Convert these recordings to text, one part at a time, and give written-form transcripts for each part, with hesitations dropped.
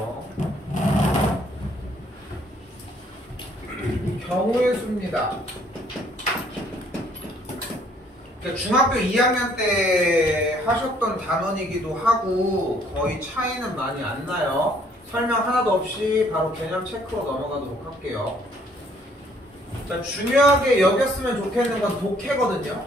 볼게요. 경우의 수입니다. 중학교 2학년 때 하셨던 단원이기도 하고 거의 차이는 많이 안 나요. 설명 하나도 없이 바로 개념 체크로 넘어가도록 할게요. 자, 중요하게 여겼으면 좋겠는 건 독해거든요.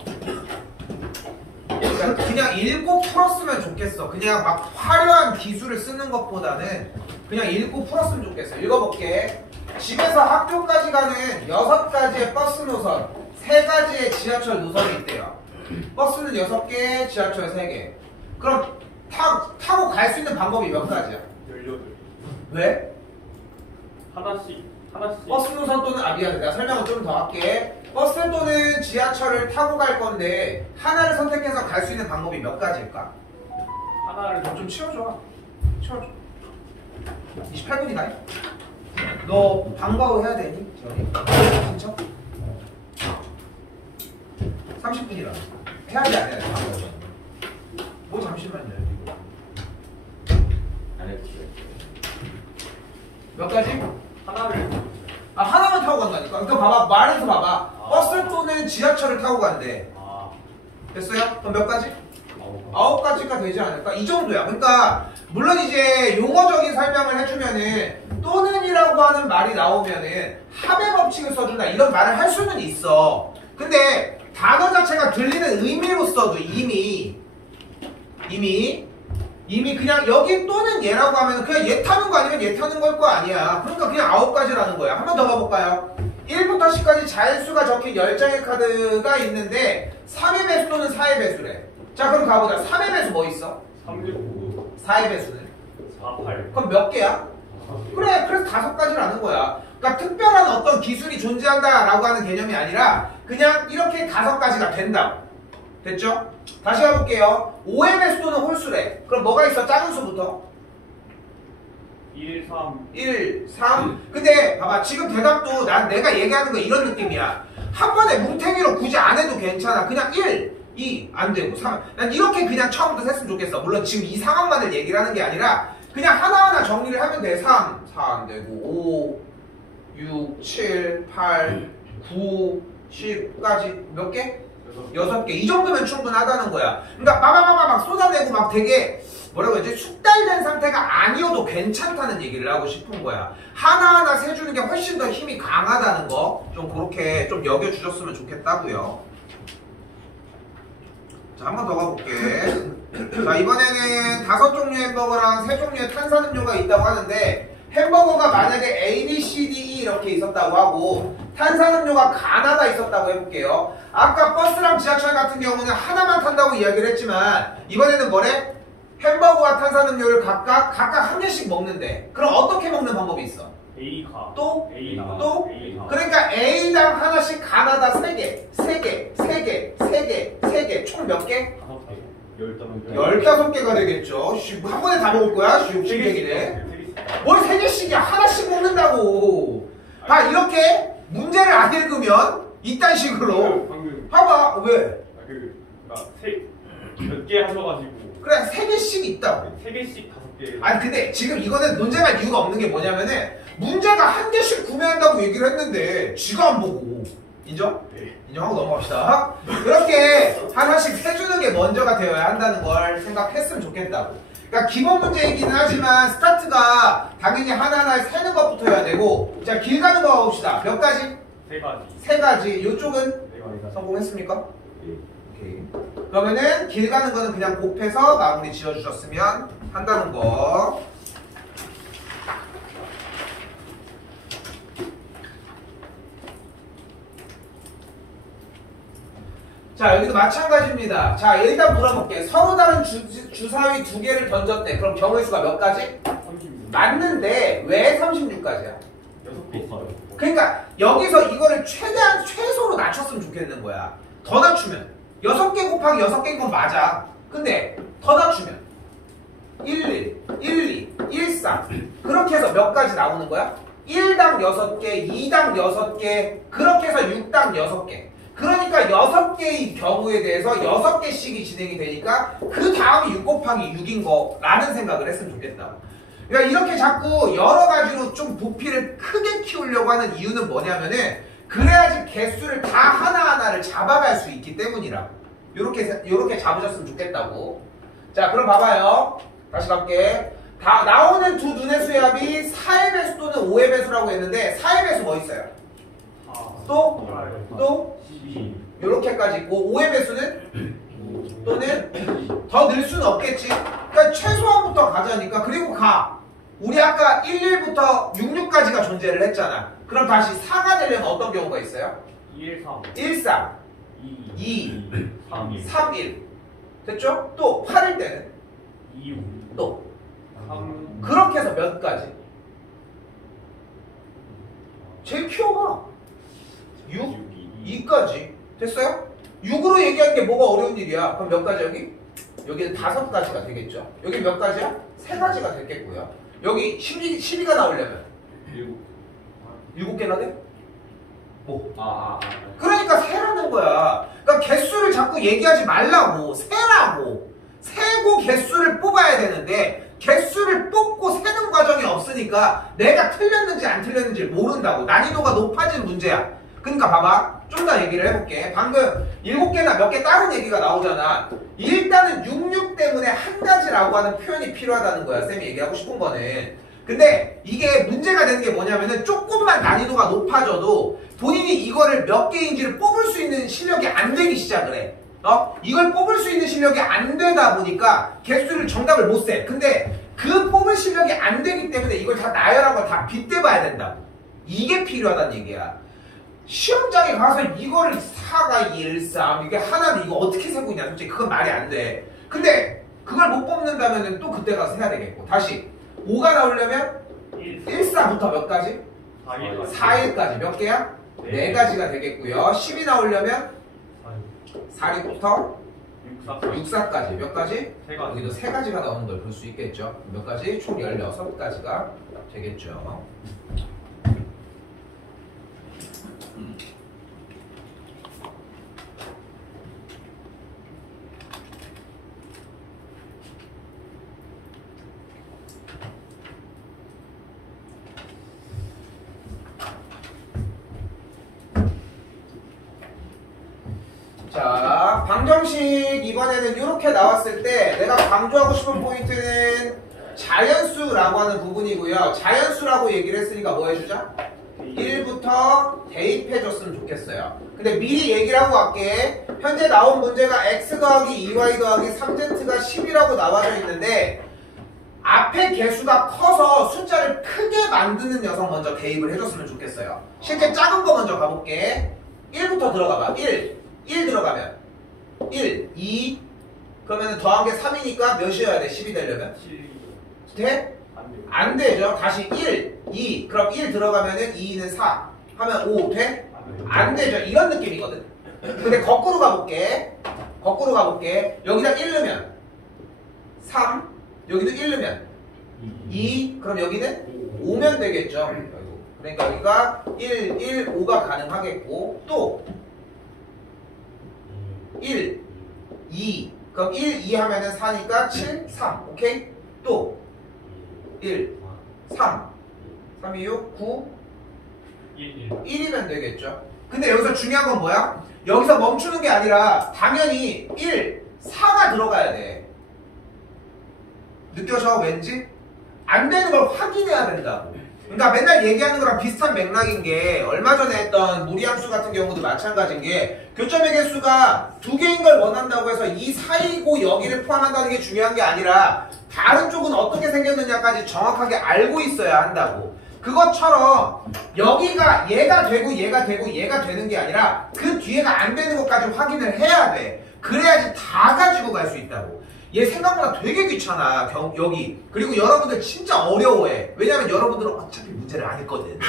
그러니까 그냥 읽고 풀었으면 좋겠어. 그냥 막 화려한 기술을 쓰는 것보다는 그냥 읽고 풀었으면 좋겠어. 읽어볼게. 집에서 학교까지 가는 6가지의 버스 노선, 3가지의 지하철 노선이 있대요. 버스는 6개, 지하철 3개. 그럼 타고 갈 수 있는 방법이 몇 가지야? 18. 왜? 하나씩. 버스 노선 또는, 미안해. 내가 설명을 좀 더 할게. 버스 또는 지하철을 타고 갈 건데 하나를 선택해서 갈 수 있는 방법이 몇 가지일까? 하나를 좀 치워줘. 28분이다. 너 방과후 해야 되니? 진짜? 30분이라. 해야지 안 해야 돼? 뭐 잠시만요. 안 해도 돼. 몇 가지? 하나를. 하나만 타고 간다니까. 그러니까 봐봐. 말해서 봐봐. 버스 또는 지하철을 타고 간대. 됐어요? 그럼 몇 가지? 9가지가 되지 않을까? 이 정도야. 그러니까 물론 이제 용어적인 설명을 해주면은 또는이라고 하는 말이 나오면은 합의 법칙을 써준다 이런 말을 할 수는 있어. 근데 단어 자체가 들리는 의미로서도 이미 그냥 여기 또는 얘라고 하면 그냥 얘 타는 거 아니면 얘 타는 걸 거 아니야. 그러니까 그냥 9가지라는 거야. 한 번 더 가볼까요? 1부터 10까지 자연수가 적힌 10장의 카드가 있는데 3의 배수 또는 4의 배수래. 자, 그럼 가보자. 3의 배수 뭐 있어? 369. 4의 배수는? 48. 그럼 몇 개야? 그래, 그래서 5가지라는 거야. 그러니까 특별한 어떤 기술이 존재한다라고 하는 개념이 아니라 그냥 이렇게 5가지가 된다고. 됐죠? 다시 가볼게요. 5의 배수 또는 홀수래. 그럼 뭐가 있어? 작은 수부터? 1, 3. 1, 3. 근데 봐봐. 지금 대답도 내가 얘기하는 거 이런 느낌이야. 한 번에 뭉탱이로 굳이 안 해도 괜찮아. 그냥 1, 2, 안 되고 3. 난 이렇게 그냥 처음부터 했으면 좋겠어. 물론 지금 이 상황만을 얘기를 하는 게 아니라 그냥 하나하나 정리를 하면 돼. 3, 4 안 되고 5, 6, 7, 8, 9, 10까지 몇 개? 6개. 이 정도면 충분하다는 거야. 그러니까 막 쏟아내고 막 되게 뭐라고 해야지? 숙달된 상태가 아니어도 괜찮다는 얘기를 하고 싶은 거야. 하나하나 세주는 게 훨씬 더 힘이 강하다는 거 좀 그렇게 좀 여겨주셨으면 좋겠다고요. 자, 한 번 더 가볼게. 자, 이번에는 5종류의 햄버거랑 3종류의 탄산음료가 있다고 하는데 햄버거가 만약에 A, B, C, D, E 이렇게 있었다고 하고 탄산음료가 가나다 있었다고 해볼게요. 아까 버스랑 지하철 같은 경우는 하나만 탄다고 이야기를 했지만 이번에는 뭐래? 햄버거와 탄산음료를 각각 한 개씩 먹는데 그럼 어떻게 먹는 방법이 있어? A가. 또? A가. 또? A가. 그러니까 A당 하나씩 가나다 3개, 3개, 3개, 3개, 3개 총 몇 개? 5개. 15개가 되겠죠. 한 번에 다 먹을 거야? 욕심쟁이네. 뭘 3개씩이야? 하나씩 먹는다고. 봐, 이렇게 문제를 안 읽으면 이딴 식으로. 방금. 봐봐, 왜? 몇 개 하셔가지고. 그래, 3개씩 있다고. 3개씩 5개. 아니, 근데 지금 이거는 논쟁할 이유가 없는 게 뭐냐면은 문제가 1개씩 구매한다고 얘기를 했는데 지가 안 보고. 인정? 네. 인정하고 넘어갑시다. 이렇게 하나씩 세주는 게 먼저가 되어야 한다는 걸 생각했으면 좋겠다고. 그러니까 기본 문제이기는 하지만 스타트가 당연히 하나하나 세는 것부터 해야 되고. 자, 길 가는 거 가봅시다. 몇 가지? 3가지. 3가지. 이쪽은 3가지. 성공했습니까? 네. 오케이. 그러면은 길 가는 거는 그냥 곱해서 마무리 지어주셨으면 한다는 거. 자, 여기도 마찬가지입니다. 자, 일단 물어볼게. 서로 다른 주사위 2개를 던졌대. 그럼 경우의 수가 몇 가지? 36. 맞는데 왜 36가지야? 6개 있어요. 그러니까 여기서 이거를 최대한 최소로 낮췄으면 좋겠는 거야. 더 낮추면 6개 곱하기 6개인 건 맞아. 근데 더 낮추면 1, 2, 1, 3 그렇게 해서 몇 가지 나오는 거야? 1당 6개, 2당 6개 그렇게 해서 6당 6개. 그러니까 6개의 경우에 대해서 6개씩이 진행이 되니까 그 다음이 6 곱하기 6인 거라는 생각을 했으면 좋겠다. 그러니까 이렇게 자꾸 여러 가지로 좀 부피를 크게 키우려고 하는 이유는 뭐냐면은 그래야지 개수를 다 하나하나를 잡아갈 수 있기 때문이라. 요렇게 잡으셨으면 좋겠다고. 자, 그럼 봐봐요. 다시 갈게. 다 나오는 두 눈의 수의 합이 4의 배수 또는 5의 배수라고 했는데 4의 배수 뭐 있어요? 또 12. 요렇게까지 있고 5의 배수는 또는 더 늘 수는 없겠지. 그러니까 최소한부터 가자니까. 그리고 가. 우리 아까 11부터 66까지가 존재를 했잖아. 그럼 다시 4가 되려면 어떤 경우가 있어요? 1, 3. 1, 3, 2, 3, 1. 3, 1. 됐죠? 또 8일 때는 2, 5. 또 3. 그렇게 해서 몇 가지? 제일 키워봐. 6, 2까지. 됐어요? 6으로 얘기하는 게 뭐가 어려운 일이야. 그럼 몇 가지 여기? 여기는 5가지가 되겠죠. 여기 몇 가지야? 3가지가 됐겠고요. 여기 12가 나오려면 7개나 돼? 뭐? 그러니까 세라는 거야. 그러니까 개수를 자꾸 얘기하지 말라고. 세라고. 세고 개수를 뽑아야 되는데 개수를 뽑고 세는 과정이 없으니까 내가 틀렸는지 안 틀렸는지 모른다고. 난이도가 높아진 문제야. 그러니까 봐봐. 좀 더 얘기를 해볼게. 방금 7개나 몇 개 다른 얘기가 나오잖아. 일단은 66 때문에 한 가지라고 하는 표현이 필요하다는 거야. 쌤이 얘기하고 싶은 거는. 근데 이게 문제가 되는 게 뭐냐면은 조금만 난이도가 높아져도 본인이 이거를 몇 개인지를 뽑을 수 있는 실력이 안 되기 시작을 해. 이걸 뽑을 수 있는 실력이 안 되다 보니까 개수를 정답을 못 세. 근데 그 뽑을 실력이 안 되기 때문에 이걸 다 나열한 걸 다 빗대봐야 된다. 이게 필요하다는 얘기야. 시험장에 가서 이거를 4가 1, 3 이게 하나는 이거 어떻게 세고 있냐. 솔직히 그건 말이 안 돼. 근데 그걸 못 뽑는다면 또 그때 가서 세야 되겠고. 다시 5가 나오려면 1, 4부터 몇 가지? 4일까지 몇 개야? 4가지가 되겠고요. 10이 나오려면 4일부터 6, 4까지 몇 가지? 여기도 3가지가 나오는 걸 볼 수 있겠죠. 몇 가지? 총 16가지가 되겠죠. 자, 방정식 이번에는 이렇게 나왔을 때 내가 강조하고 싶은 포인트는 자연수라고 하는 부분이고요. 자연수라고 얘기를 했으니까 뭐 해주자? 1부터 대입해줬으면 좋겠어요. 근데 미리 얘기를 하고 갈게. 현재 나온 문제가 x 더하기 2y 더하기 3z가 10이라고 나와져 있는데 앞에 개수가 커서 숫자를 크게 만드는 녀석 먼저 대입을 해줬으면 좋겠어요. 실제 작은 거 먼저 가볼게. 1부터 들어가봐. 1 들어가면 1, 2 그러면 더한 게 3이니까 몇이어야 돼? 10이 되려면? 돼? 안 되죠. 다시 1, 2 그럼 1 들어가면은 2는 4 하면 5 돼? 안 되죠. 이런 느낌이거든. 근데 거꾸로 가볼게. 여기다 1 넣으면 3 여기도 1 넣으면 2 그럼 여기는 5면 되겠죠. 그러니까 여기가 1, 1, 5가 가능하겠고 또 1, 2 그럼 1, 2 하면은 4니까 7, 3 오케이? 또 1, 3 3, 2, 6, 9 1이면 되겠죠. 근데 여기서 중요한 건 뭐야? 여기서 멈추는 게 아니라 당연히 1, 4가 들어가야 돼. 느껴져 왠지? 안 되는 걸 확인해야 된다고. 그러니까 맨날 얘기하는 거랑 비슷한 맥락인 게 얼마 전에 했던 무리함수 같은 경우도 마찬가지인 게 교점의 개수가 2개인 걸 원한다고 해서 이 사이고 여기를 포함한다는 게 중요한 게 아니라 다른 쪽은 어떻게 생겼느냐까지 정확하게 알고 있어야 한다고. 그것처럼 여기가 얘가 되고 얘가 되고 얘가 되는 게 아니라 그 뒤에가 안 되는 것까지 확인을 해야 돼. 그래야지 다 가지고 갈 수 있다고. 얘 생각보다 되게 귀찮아 여기. 그리고 여러분들 진짜 어려워해. 왜냐면 여러분들은 어차피 문제를 안 했거든.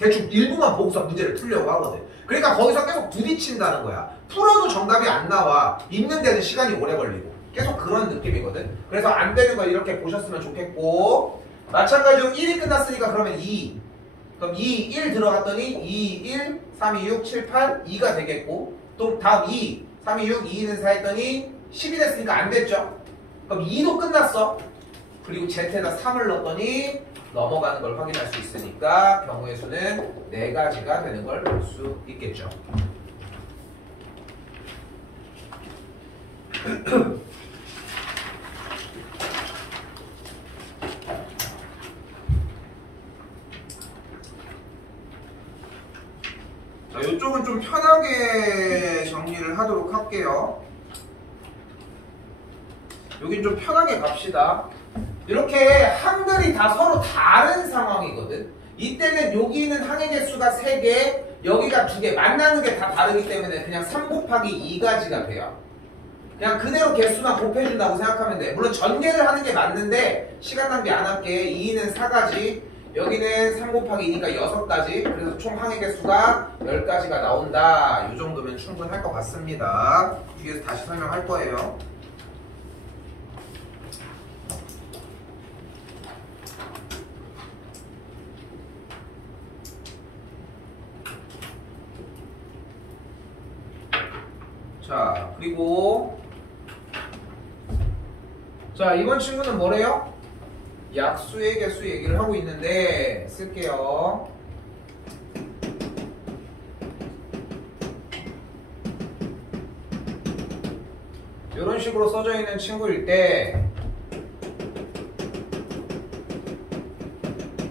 대충 일부만 보고서 문제를 풀려고 하거든. 그러니까 거기서 계속 부딪힌다는 거야. 풀어도 정답이 안 나와. 읽는 데는 시간이 오래 걸리고. 계속 그런 느낌이거든. 그래서 안 되는 거 이렇게 보셨으면 좋겠고 마찬가지로 1이 끝났으니까 그러면 2 그럼 2, 1 들어갔더니 2, 1, 3, 2, 6, 7, 8, 2가 되겠고 또 다음 2, 3, 2, 6, 2는 4 했더니 10이 됐으니까 안 됐죠. 그럼 2도 끝났어. 그리고 z에다 3을 넣었더니 넘어가는 걸 확인할 수 있으니까 경우의 수는 4가지가 되는 걸 볼 수 있겠죠. 자, 이쪽은 좀 편하게 정리를 하도록 할게요. 여긴 좀 편하게 갑시다. 이렇게 항들이 다 서로 다른 상황이거든. 이때는 여기는 항의 개수가 3개, 여기가 2개, 만나는 게 다 다르기 때문에 그냥 3 곱하기 2가지가 돼요. 그냥 그대로 개수만 곱해준다고 생각하면 돼. 물론 전개를 하는 게 맞는데 시간 낭비 안 할게. 2는 4가지, 여기는 3 곱하기 2니까 6가지. 그래서 총 항의 개수가 10가지가 나온다. 이 정도면 충분할 것 같습니다. 뒤에서 다시 설명할 거예요. 자, 그리고 자, 이번 친구는 뭐래요? 약수의 개수 얘기를 하고 있는데 쓸게요. 이런 식으로 써져 있는 친구일 때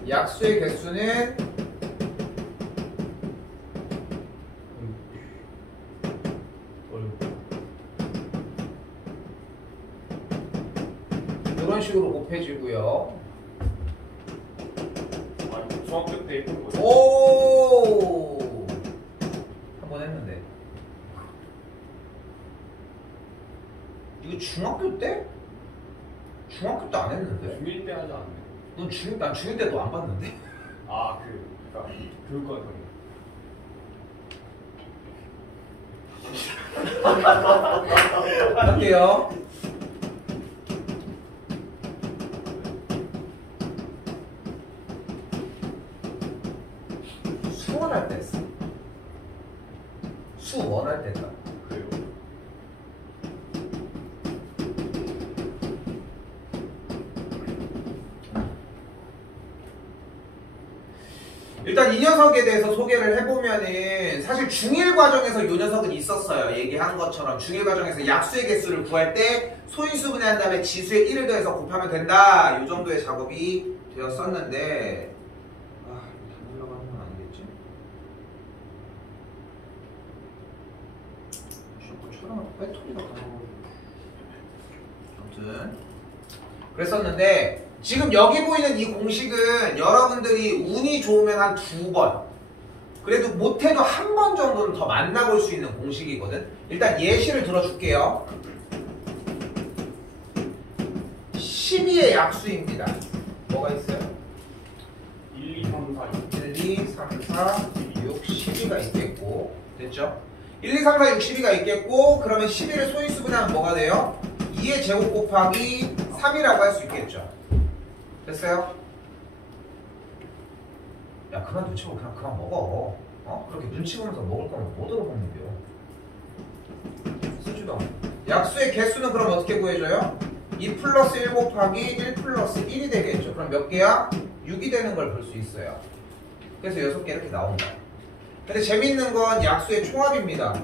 약수의 개수는 이런 식으로 곱해지고요. 아, 중학교 때 했던 거죠? 오! 한번 했는데. 이거 중학교 때? 중학교 때 안 했는데. 중1 때 하지 않나요? 난 중1 때도 안 봤는데. 아, 그러니까 교육과정. 할게요. 수원할 때 했어. 수원할 때 했다. 그래요? 일단 이 녀석에 대해서 소개를 해보면은 사실 중1 과정에서 이 녀석은 있었어요. 얘기한 것처럼 중1 과정에서 약수의 개수를 구할 때 소인수 분해한 다음에 지수에 1을 더해서 곱하면 된다. 이 정도의 작업이 되었었는데 아, 다 올라가는 건 아니겠지? 자꾸 촬영하고 배터리가 가는 아무튼 그랬었는데 지금 여기 보이는 이 공식은 여러분들이 운이 좋으면 한 2번 그래도 못해도 한 번 정도는 더 만나볼 수 있는 공식이거든. 일단 예시를 들어줄게요. 12의 약수입니다. 뭐가 있어요? 1, 2, 3, 4, 6. 1, 2, 3, 4, 6, 12가 있겠고 됐죠? 1, 2, 3, 4, 6, 12가 있겠고 그러면 12를 소인수 분해하면 뭐가 돼요? 2의 제곱 곱하기 3이라고 할 수 있겠죠. 됐어요? 야 그만 눈치 보고 그냥 그만 먹어. 어? 그렇게 눈치 보면서 먹을 거면 뭐 들어먹는겨? 쓰지도 않고. 약수의 개수는 그럼 어떻게 구해줘요? 2 플러스 1 곱하기 1 플러스 1이 되겠죠. 그럼 몇 개야? 6이 되는 걸 볼 수 있어요. 그래서 6개 이렇게 나온다. 근데 재밌는 건 약수의 총합입니다.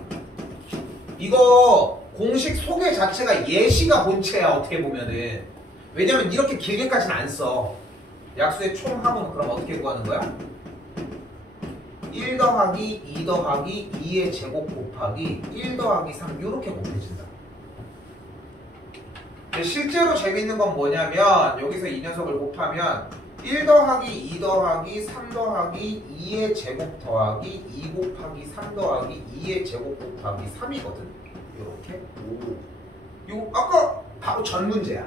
이거 공식 소개 자체가 예시가 본체야 어떻게 보면은. 왜냐면 이렇게 길게까지는 안 써. 약수의 총합은 그럼 어떻게 구하는 거야? 1 더하기 2 더하기 2의 제곱 곱하기 1 더하기 3 이렇게 곱해진다. 근데 실제로 재밌는 건 뭐냐면 여기서 이 녀석을 곱하면 1 더하기 2 더하기 3 더하기 2의 제곱 더하기 2 곱하기 3 더하기 2의 제곱 곱하기 3이거든. 이렇게. 이거 아까 바로 전 문제야.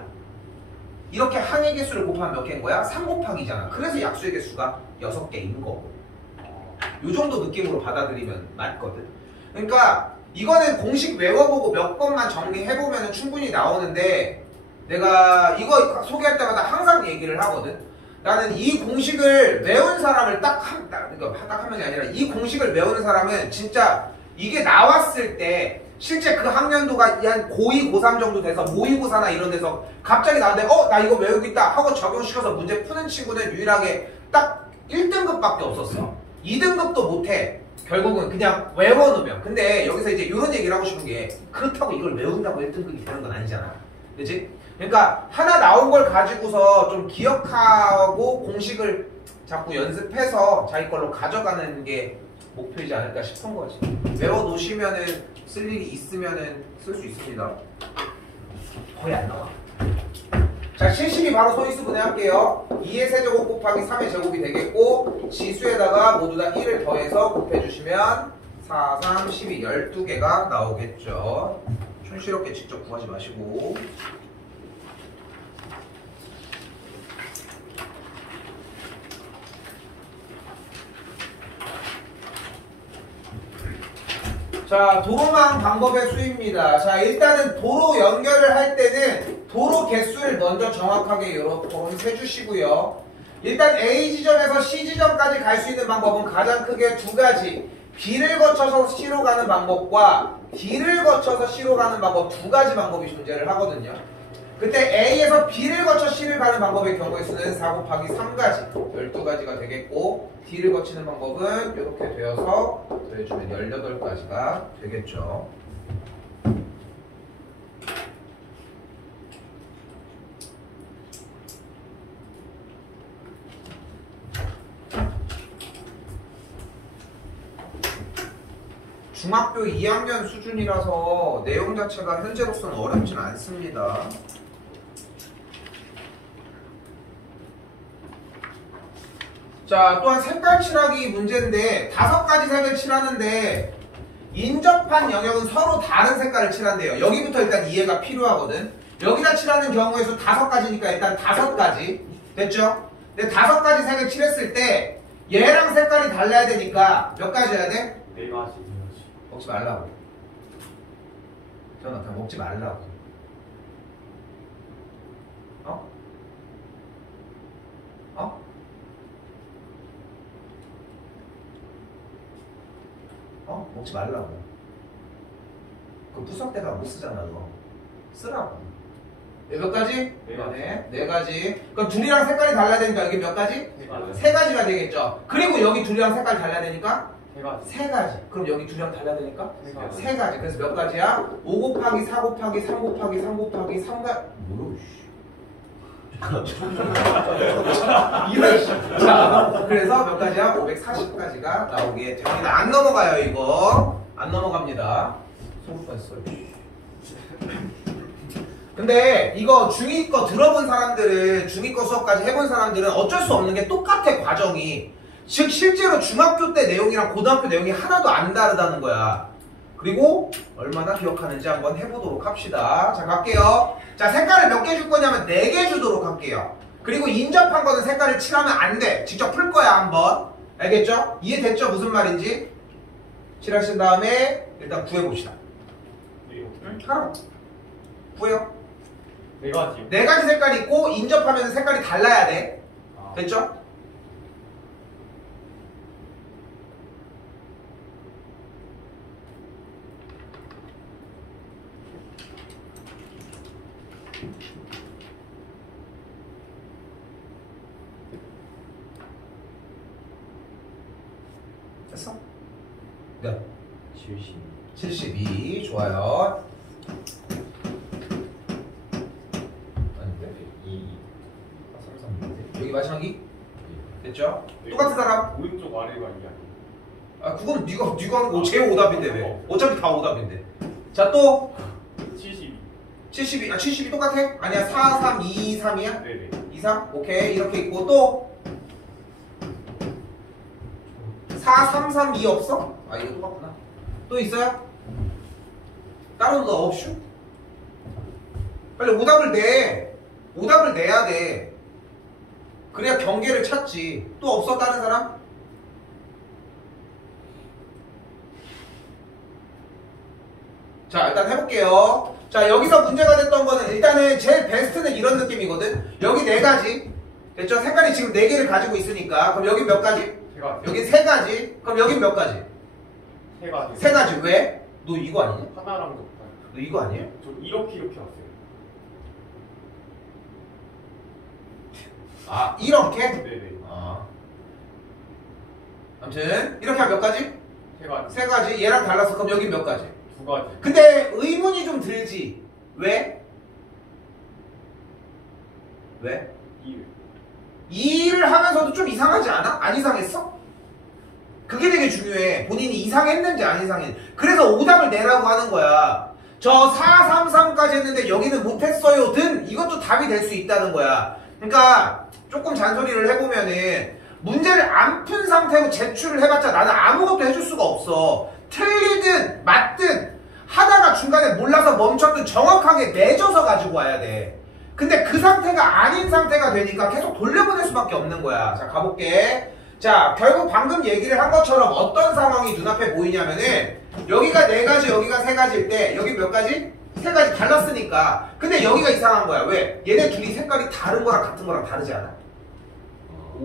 이렇게 항의 개수를 곱하면 몇 개인 거야? 3 곱하기잖아. 그래서 약수의 개수가 6개인 거고. 이 정도 느낌으로 받아들이면 맞거든. 그러니까 이거는 공식 외워보고 몇 번만 정리해보면 충분히 나오는데 내가 이거 소개할 때마다 항상 얘기를 하거든. 나는 이 공식을 외운 사람을 딱 한 명이 아니라 이 공식을 외우는 사람은 진짜 이게 나왔을 때 실제 그 학년도가 한 고2, 고3 정도 돼서 모의고사나 이런 데서 갑자기 나한테 나 이거 외우고 있다 하고 적용시켜서 문제 푸는 친구는 유일하게 딱 1등급밖에 없었어. 2등급도 못해. 결국은 그냥 외워놓으면. 근데 여기서 이제 이런 얘기를 하고 싶은 게 그렇다고 이걸 외운다고 1등급이 되는 건 아니잖아. 그치? 그러니까 하나 나온 걸 가지고서 좀 기억하고 공식을 자꾸 연습해서 자기 걸로 가져가는 게 목표이지 않을까 싶은 거지. 외워놓으시면은 쓸 일이 있으면은 쓸 수 있습니다. 거의 안 나와. 자, 70이 바로 소인수 분해할게요. 2의 세제곱 곱하기 3의 제곱이 되겠고 지수에다가 모두 다 1을 더해서 곱해주시면 4, 3, 12, 12개가 나오겠죠. 촌스럽게 직접 구하지 마시고. 자, 도로망 방법의 수입니다. 자, 일단은 도로 연결을 할 때는 도로 개수를 먼저 정확하게 이렇게 세주시고요. 일단 A 지점에서 C 지점까지 갈 수 있는 방법은 가장 크게 두 가지. B를 거쳐서 C로 가는 방법과 D를 거쳐서 C로 가는 방법 두 가지 방법이 존재를 하거든요. 그때 A에서 B를 거쳐 C를 가는 방법의 경우의 수는 4 곱하기 3가지, 12가지가 되겠고 D를 거치는 방법은 이렇게 되어서 더해주면 18가지가 되겠죠. 중학교 2학년 수준이라서 내용 자체가 현재로서는 어렵진 않습니다. 자, 또한 색깔 칠하기 문제인데 5가지 색을 칠하는데 인접한 영역은 서로 다른 색깔을 칠한대요. 여기부터 일단 이해가 필요하거든. 여기다 칠하는 경우의 수 5가지니까 일단 5가지 됐죠? 근데 5가지 색을 칠했을 때 얘랑 색깔이 달라야 되니까 몇 가지 해야 돼? 4가지. 먹지 말라고. 전화 그냥 먹지 말라고. 어? 어? 먹지 말라고. 그 부석대가 못 쓰잖아, 너. 쓰라고. 몇 가지? 네 가지. 그럼 둘이랑 색깔이 달라야 되니까 여기 몇 가지? 3가지가 되겠죠. 그리고 여기 둘이랑 색깔이 달라야 되니까? 3가지. 그럼 여기 둘이랑 달라야 되니까? 3가지. 그래서 몇 가지야? 5 곱하기 4 곱하기 3 곱하기 3 곱하기 3가 뭐야, 이런. 자, 그래서 몇 가지야? 540가지가 나오게 됩니다. 안 넘어가요, 이거. 안 넘어갑니다. 속을 뻔했어요. 근데 이거 중2 거 들어본 사람들은, 중2 거 수업까지 해본 사람들은 어쩔 수 없는 게 똑같아, 과정이. 즉 실제로 중학교 때 내용이랑 고등학교 내용이 하나도 안 다르다는 거야. 그리고 얼마나 기억하는지 한번 해보도록 합시다. 자, 갈게요. 자, 색깔을 몇 개 줄 거냐면 4개 주도록 할게요. 그리고 인접한 거는 색깔을 칠하면 안 돼. 직접 풀 거야, 한번. 알겠죠? 이해됐죠? 무슨 말인지? 칠하신 다음에 일단 구해봅시다. 응? 하라. 구해요. 4가지. 4가지 색깔이 있고 인접하면 색깔이 달라야 돼. 됐죠? 됐어? 몇? 72. 좋아요. 아닌데? 3, 여기 마지막이? 됐죠? 똑같은 사람? 오른쪽 아래가 2 아니에요? 아, 그건 네가 하는 거 제 오답인데 왜? 어차피 다 오답인데. 자, 또 72. 72 똑같아? 아니야, 4, 3, 2, 3이야? 네네. 2, 3? 오케이. 이렇게 있고 또 4, 3, 3, 2 없어? 아, 이거 똑같구나. 또 있어요? 다른 거 없슈? 빨리 오답을 내. 오답을 내야 돼. 그래야 경계를 찾지. 또 없어, 다른 사람? 자, 일단 해볼게요. 자, 여기서 문제가 됐던 거는 일단은 제일 베스트는 이런 느낌이거든. 여기 4가지. 됐죠? 색깔이 지금 4개를 가지고 있으니까. 그럼 여기 몇 가지? 3가지. 여기 3가지. 그럼 여긴 몇 가지? 3가지. 3가지. 왜? 너 이거 아니냐? 하나랑 곱하기. 너 이거 아니에요? 저 이렇게 왔어요. 아 이렇게? 네네. 아무튼 이렇게 하면 몇 가지? 세 가지. 세 가지. 얘랑 달라서 그럼 여기 몇 가지? 두 가지. 근데 의문이 좀 들지. 왜? 왜? 2. 2를 하면서도 좀 이상하지 않아? 안 이상했어? 그게 되게 중요해. 본인이 이상했는지 안 이상했는지. 그래서 오답을 내라고 하는 거야. 저 433까지 했는데 여기는 못했어요 든 이것도 답이 될 수 있다는 거야. 그러니까 조금 잔소리를 해보면은 문제를 안 푼 상태로 제출을 해봤자 나는 아무것도 해줄 수가 없어. 틀리든 맞든 하다가 중간에 몰라서 멈췄든 정확하게 내줘서 가지고 와야 돼. 근데 그 상태가 아닌 상태가 되니까 계속 돌려보낼 수밖에 없는 거야. 자 가볼게. 자 결국 방금 얘기를 한 것처럼 어떤 상황이 눈앞에 보이냐면은 여기가 4가지 여기가 3가지일 때 여기 몇 가지? 3가지 달랐으니까. 근데 여기가 이상한 거야. 왜? 얘네 둘이 색깔이 다른 거랑 같은 거랑 다르지 않아?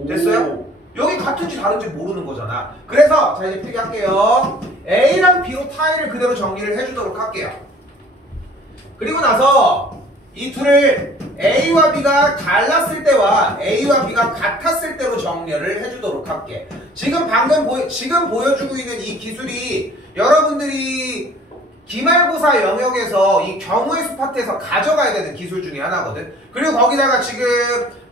됐어요? 여기 같은지 다른지 모르는 거잖아. 그래서 자 이제 필기할게요. A랑 B로 타일을 그대로 정리를 해주도록 할게요. 그리고 나서 이 둘을 A와 B가 달랐을 때와 A와 B가 같았을 때로 정리를 해주도록 할게. 지금 지금 보여주고 있는 이 기술이 여러분들이 기말고사 영역에서 이 경우의 수 파트에서 가져가야 되는 기술 중에 하나거든. 그리고 거기다가 지금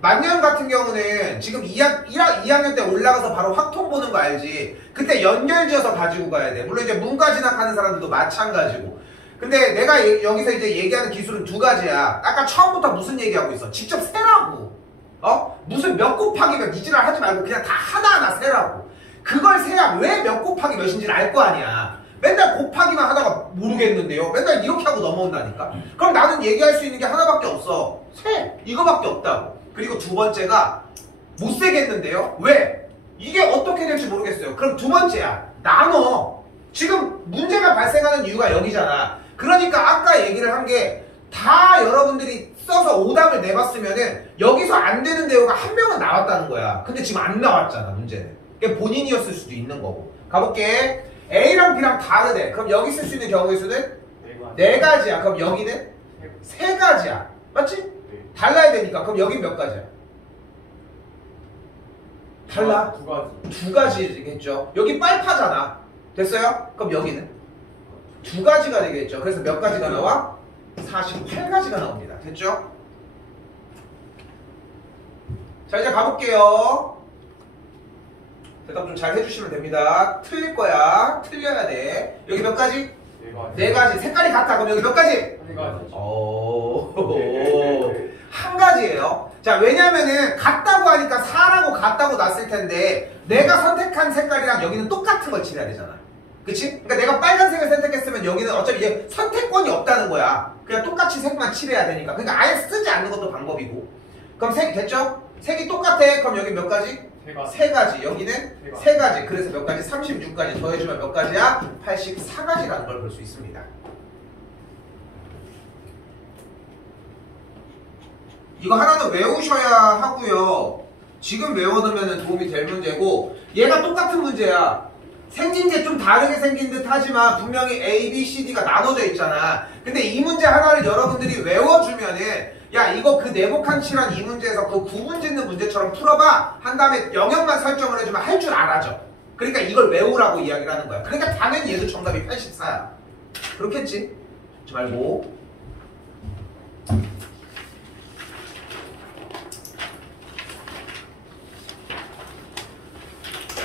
만년 같은 경우는 지금 2학년 때 올라가서 바로 확통 보는 거 알지? 그때 연결지어서 가지고 가야 돼. 물론 이제 문과 진학하는 사람들도 마찬가지고. 근데 내가 여기서 이제 얘기하는 기술은 2가지야. 아까 처음부터 무슨 얘기하고 있어? 직접 세라고. 무슨 몇 곱하기 몇 이지랄 하지 말고 그냥 다 하나하나 세라고. 그걸 세야 왜 몇 곱하기 몇인지를 알 거 아니야. 맨날 곱하기만 하다가 모르겠는데요. 맨날 이렇게 하고 넘어온다니까. 그럼 나는 얘기할 수 있는 게 하나밖에 없어. 세. 이거밖에 없다고. 그리고 두 번째가 못 세겠는데요. 왜? 이게 어떻게 될지 모르겠어요. 그럼 두 번째야. 나눠. 지금 문제가 발생하는 이유가 여기잖아. 그러니까 아까 얘기를 한 게 다 여러분들이 써서 오답을 내봤으면은 여기서 안 되는 내용가 한 명은 나왔다는 거야. 근데 지금 안 나왔잖아, 문제는. 그게 본인이었을 수도 있는 거고. 가볼게. A랑 B랑 다르대. 그럼 여기 쓸 수 있는 경우의 수는? 4가지야. 그럼 여기는? 3가지야. 맞지? 네. 달라야 되니까. 그럼 여긴 몇 가지야? 달라? 2가지. 2가지겠죠. 여기 빨파잖아. 됐어요? 그럼 여기는? 2가지가 되겠죠. 그래서 몇 가지가 나와? 48가지가 나옵니다. 됐죠? 자 이제 가볼게요. 대답 좀 잘 해주시면 됩니다. 틀릴 거야. 틀려야 돼. 여기 몇 가지? 4가지. 4가지. 색깔이 같아. 그럼 여기 몇 가지? 1가지. 한 가지예요. 자 왜냐면은 같다고 하니까 4라고 같다고 놨을 텐데 내가 선택한 색깔이랑 여기는 똑같은 걸 칠해야 되잖아. 그치? 그러니까 내가 빨간색을 선택했으면 여기는 어차피 이제 선택권이 없다는 거야. 그냥 똑같이 색만 칠해야 되니까. 그러니까 아예 쓰지 않는 것도 방법이고. 그럼 색 됐죠? 색이 똑같아. 그럼 여기 몇 가지? 3가지. 여기는 3가지. 그래서 몇 가지? 36가지 더해주면 몇 가지야? 84가지라는 걸 볼 수 있습니다. 이거 하나는 외우셔야 하고요. 지금 외워두면 도움이 될 문제고 얘가 똑같은 문제야. 생긴 게 좀 다르게 생긴 듯 하지만 분명히 A, B, C, D가 나눠져 있잖아. 근데 이 문제 하나를 여러분들이 외워주면은 야 이거 그 네모칸 칠한 이 문제에서 그 구분 짓는 문제처럼 풀어봐 한 다음에 영역만 설정을 해주면 할 줄 알아죠. 그러니까 이걸 외우라고 이야기를 하는 거야. 그러니까 당연히 얘도 정답이 84야. 그렇겠지? 그러지 말고.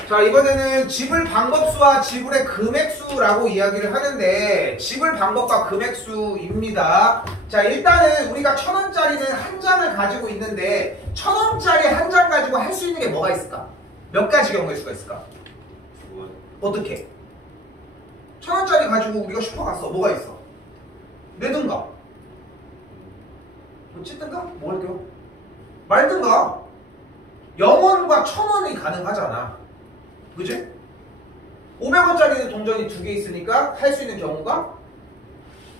자 이번에는 지불 방법수와 지불의 금액수라고 이야기를 하는데 지불 방법과 금액수입니다. 자 일단은 우리가 1000원짜리는 한 장을 가지고 있는데 1000원짜리 한 장 가지고 할 수 있는 게 뭐가 있을까? 몇 가지 경우의 수가 있을까? 어떻게? 1000원짜리 가지고 우리가 슈퍼 갔어. 뭐가 있어? 내든가 뭐 찢든가? 뭐 할게요? 말든가 0원과 1000원이 가능하잖아. 그지? 500원짜리는 동전이 2개 있으니까 할 수 있는 경우가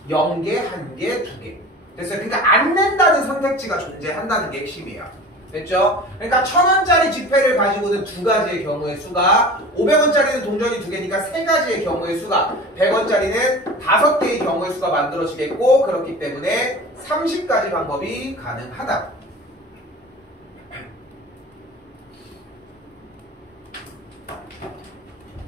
0개, 1개, 2개. 됐어요? 그러니까 안 낸다는 선택지가 존재한다는 게 핵심이야. 됐죠? 그러니까 1,000원짜리 지폐를 가지고는 두 가지의 경우의 수가, 500원짜리는 동전이 두 개니까 세 가지의 경우의 수가, 100원짜리는 5개의 경우의 수가 만들어지겠고, 그렇기 때문에 30가지 방법이 가능하다.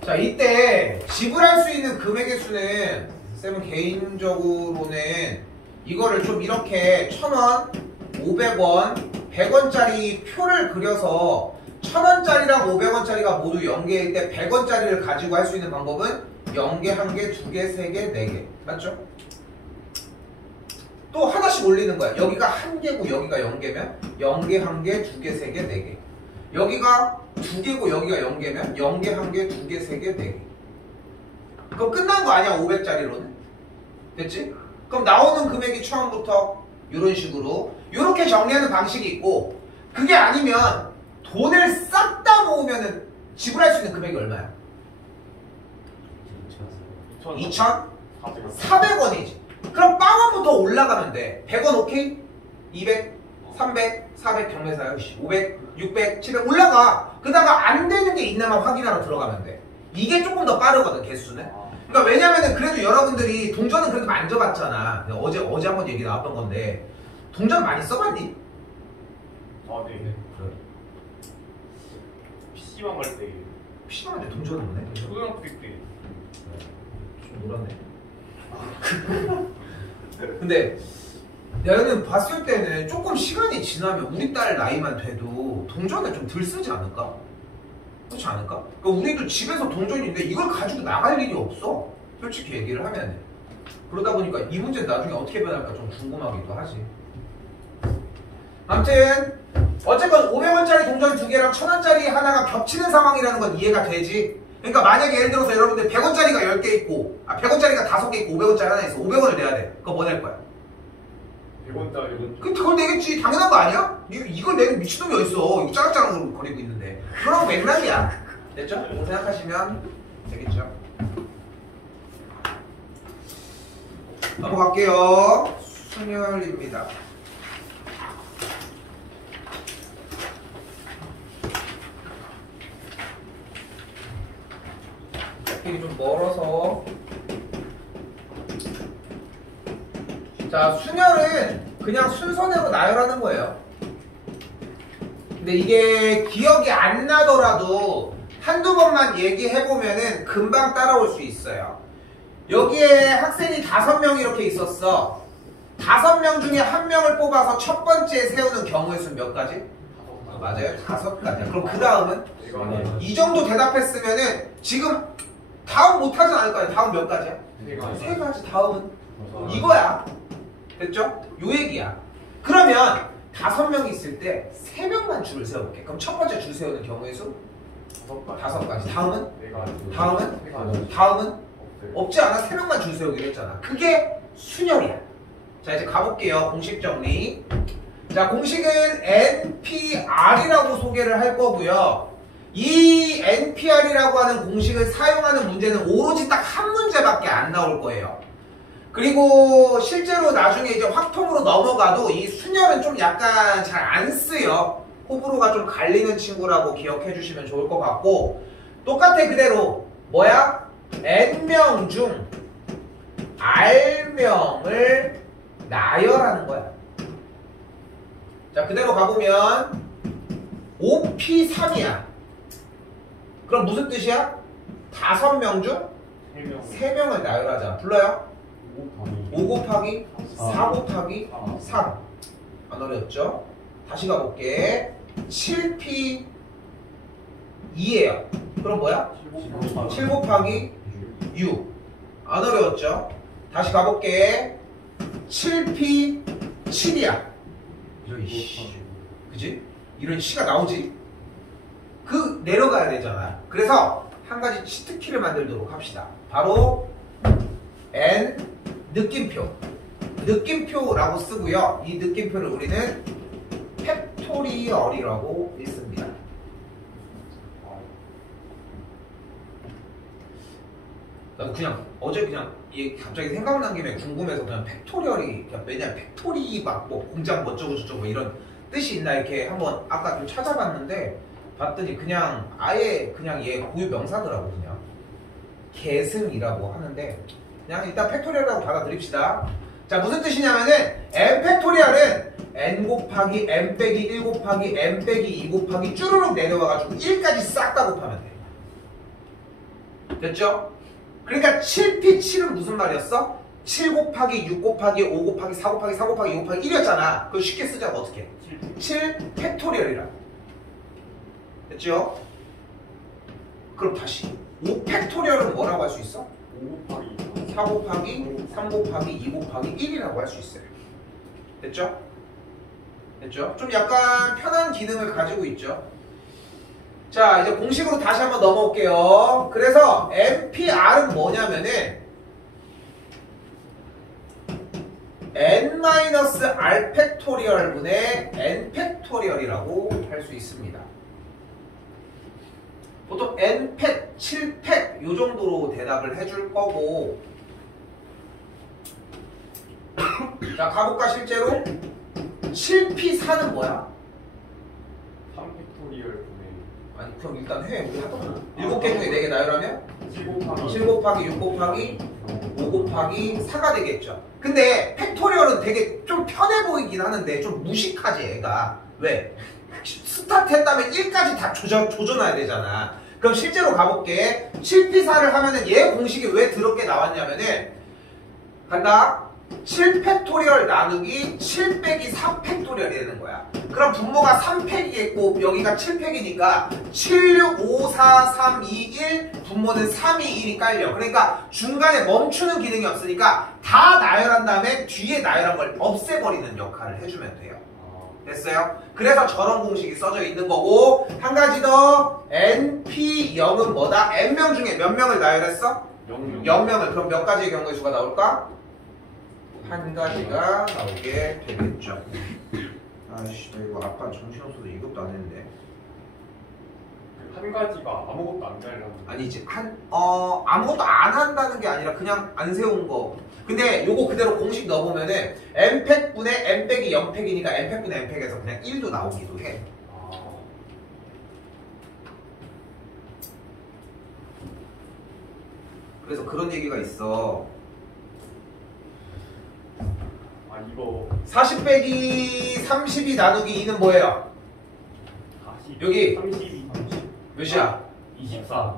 자, 이때 지불할 수 있는 금액의 수는 쌤은 개인적으로는 이거를 좀 이렇게 1,000원, 500원, 100원짜리 표를 그려서 1,000원짜리랑 500원짜리가 모두 0개일 때 100원짜리를 가지고 할 수 있는 방법은 0개, 1개, 2개, 3개, 4개. 맞죠? 또 하나씩 올리는 거야. 여기가 1개고 여기가 0개면 0개, 1개, 2개, 3개, 4개. 여기가 2개고 여기가 0개면 0개, 1개, 2개, 3개, 4개. 그럼 끝난 거 아니야, 500짜리로는? 됐지? 그럼 나오는 금액이 처음부터 이런 식으로 이렇게 정리하는 방식이 있고, 그게 아니면 돈을 싹 다 모으면은 지불할 수 있는 금액이 얼마야? 2,400원이지. 그럼 빵원부터 더 올라가면 돼. 100원 오케이? 200, 300, 400 경매사야. 500, 600, 700 올라가. 그러다가 안 되는 게 있나만 확인하러 들어가면 돼. 이게 조금 더 빠르거든, 개수는. 그러니까 왜냐면은 그래도 여러분들이 동전은 그래도 만져봤잖아. 어제 한번 얘기 나왔던 건데, 동전 많이 써봤니? 아, 네. 그래. PC방 갈 때. PC방 할 때 동전을 못 해? 초등학교 때. 좀 놀았네. 근데 내가 봤을 때는 조금 시간이 지나면 우리 딸 나이만 돼도 동전을 좀 덜 쓰지 않을까? 그렇지 않을까? 그러니까 우리도 집에서 동전이 있는데 이걸 가지고 나갈 일이 없어. 솔직히 얘기를 하면. 그러다 보니까 이 문제는 나중에 어떻게 변할까 좀 궁금하기도 하지. 아무튼 어쨌건 500원짜리 동전 두 개랑 1,000원짜리 하나가 겹치는 상황이라는 건 이해가 되지. 그러니까 만약에 예를 들어서 여러분들 100원짜리가 10개 있고 100원짜리가 5개 있고 500원짜리 하나 있어. 500원을 내야 돼. 그거 뭐 낼 거야? 100원짜리. 그걸 내겠지. 당연한 거 아니야? 이걸 내는 미친놈이 어딨어. 이거 짜락짜락 거리고 있는데. 그럼 맥락이야. 됐죠? 그렇게 생각하시면 되겠죠. 넘어갈게요. 순열입니다. 길이 좀 멀어서. 자, 순열은 그냥 순서대로 나열하는 거예요. 근데 이게 기억이 안 나더라도 한두 번만 얘기해보면은 금방 따라올 수 있어요. 여기에 학생이 5명 이렇게 있었어. 5명 중에 1명을 뽑아서 첫 번째에 세우는 경우의 수는 몇 가지? 맞아요. 5가지야. 그럼 그 다음은? 이 정도 대답했으면은 지금 다음 못하진 않을 거야. 다음 몇 가지야? 3가지. 다음은? 이거야. 됐죠? 요 얘기야. 그러면 5명이 있을 때 3명만 줄을 세워볼게. 그럼 첫 번째 줄 세우는 경우의 수? 5가지. 다음은? 다음은? 다음은? 없지 않아? 3명만 줄 세우기로 했잖아. 그게 순열이야. 자, 이제 가볼게요. 공식 정리. 자, 공식은 NPR이라고 소개를 할 거고요. 이 NPR이라고 하는 공식을 사용하는 문제는 오로지 딱 한 문제밖에 안 나올 거예요. 그리고 실제로 나중에 이제 확통으로 넘어가도 이 순열은 좀 약간 잘 안 쓰여. 호불호가 좀 갈리는 친구라고 기억해 주시면 좋을 것 같고, 똑같아 그대로 뭐야? N명 중 R명을 나열하는 거야. 자, 그대로 가보면 OP3이야. 그럼 무슨 뜻이야? 5명 중 3명을 나열하자. 불러요? 5 곱하기 4 곱하기 3. 안 어렵죠? 다시 가볼게. 7P2예요. 그럼 뭐야? 7 곱하기 6. 안 어려웠죠? 다시 가볼게. 7P7이야. 그지? 이런 시가 나오지? 그 내려가야 되잖아. 그래서 한 가지 치트키를 만들도록 합시다. 바로 N 느낌표. 느낌표라고 쓰고요. 이 느낌표를 우리는 팩토리얼이라고 읽습니다. 나도 그냥 어제 그냥 갑자기 생각난 김에 궁금해서 그냥 팩토리얼이, 왜냐면 팩토리 막 뭐 공장 뭐 어쩌고 저쩌고 이런 뜻이 있나 이렇게 한번 아까 좀 찾아봤는데 봤더니 그냥 아예 그냥 얘 고유 명사더라고. 그냥 계승이라고 하는데 그냥 일단 팩토리얼이라고 받아들입시다. 자, 무슨 뜻이냐면은 n 팩토리얼은 n 곱하기 n 빼기 1 곱하기 n 빼기 2 곱하기 쭈루룩 내려와가지고 1까지 싹 다 곱하면 돼. 됐죠? 그러니까 7p7은 무슨 말이었어? 7 곱하기 6 곱하기 5 곱하기 4 곱하기 4 곱하기 2 곱하기 1이었잖아. 그걸 쉽게 쓰자고 어떻게 해? 7 팩토리얼이라고. 됐죠? 그럼 다시 5 팩토리얼은 뭐라고 할 수 있어? 5 곱하기 4 곱하기 3 곱하기 2 곱하기 1이라고 할 수 있어요. 됐죠? 됐죠? 좀 약간 편한 기능을 가지고 있죠. 자, 이제 공식으로 다시 한번 넘어올게요. 그래서 NPR은 뭐냐면은 n-r 팩토리얼 분의 n 팩토리얼이라고 할 수 있습니다. 보통 n팩, 7팩 요 정도로 대답을 해줄 거고 자, 가볼까 실제로? 7p4는 뭐야? 3팩토리얼 분의 아니 그럼 일단 해. 우리 하던 거 7개 중에 4개 나열하면 7 곱하기 7 곱하기 6 곱하기 5 곱하기 4가 되겠죠. 근데 팩토리얼은 되게 좀 편해 보이긴 하는데 좀 무식하지 얘가. 왜? 스타트 했다면 1까지 다 조져놔야 되잖아. 그럼 실제로 가볼게. 7p4를 하면은 얘 공식이 왜 더럽게 나왔냐면은 간다. 7팩토리얼 나누기 7 빼기 4 팩토리얼이 되는 거야. 그럼 분모가 3팩이겠고 여기가 7팩이니까 7, 6, 5, 4, 3, 2, 1 분모는 3, 2, 1이 깔려. 그러니까 중간에 멈추는 기능이 없으니까 다 나열한 다음에 뒤에 나열한 걸 없애버리는 역할을 해주면 돼요. 됐어요? 그래서 저런 공식이 써져 있는 거고 한 가지 더 NP0은 뭐다? N명 중에 몇 명을 나열했어? 0명을. 그럼 몇 가지의 경우의 수가 나올까? 한 가지가 나오게 되겠죠. 아이씨, 나 이거 아까 정신없어서 이것도 안 했는데. 한 가지가 아무것도 안 달라는 아니지. 아무것도 안 한다는 게 아니라 그냥 안 세운 거. 근데 요거 그대로 공식 넣어보면은 n팩분의 n 빼기 0팩이니까 n팩분의 n팩에서 그냥 1도 나오기도 해. 그래서 그런 얘기가 있어. 이거 40 빼기 32 나누기 2는 뭐예요? 40 여기 32 몇이야? 24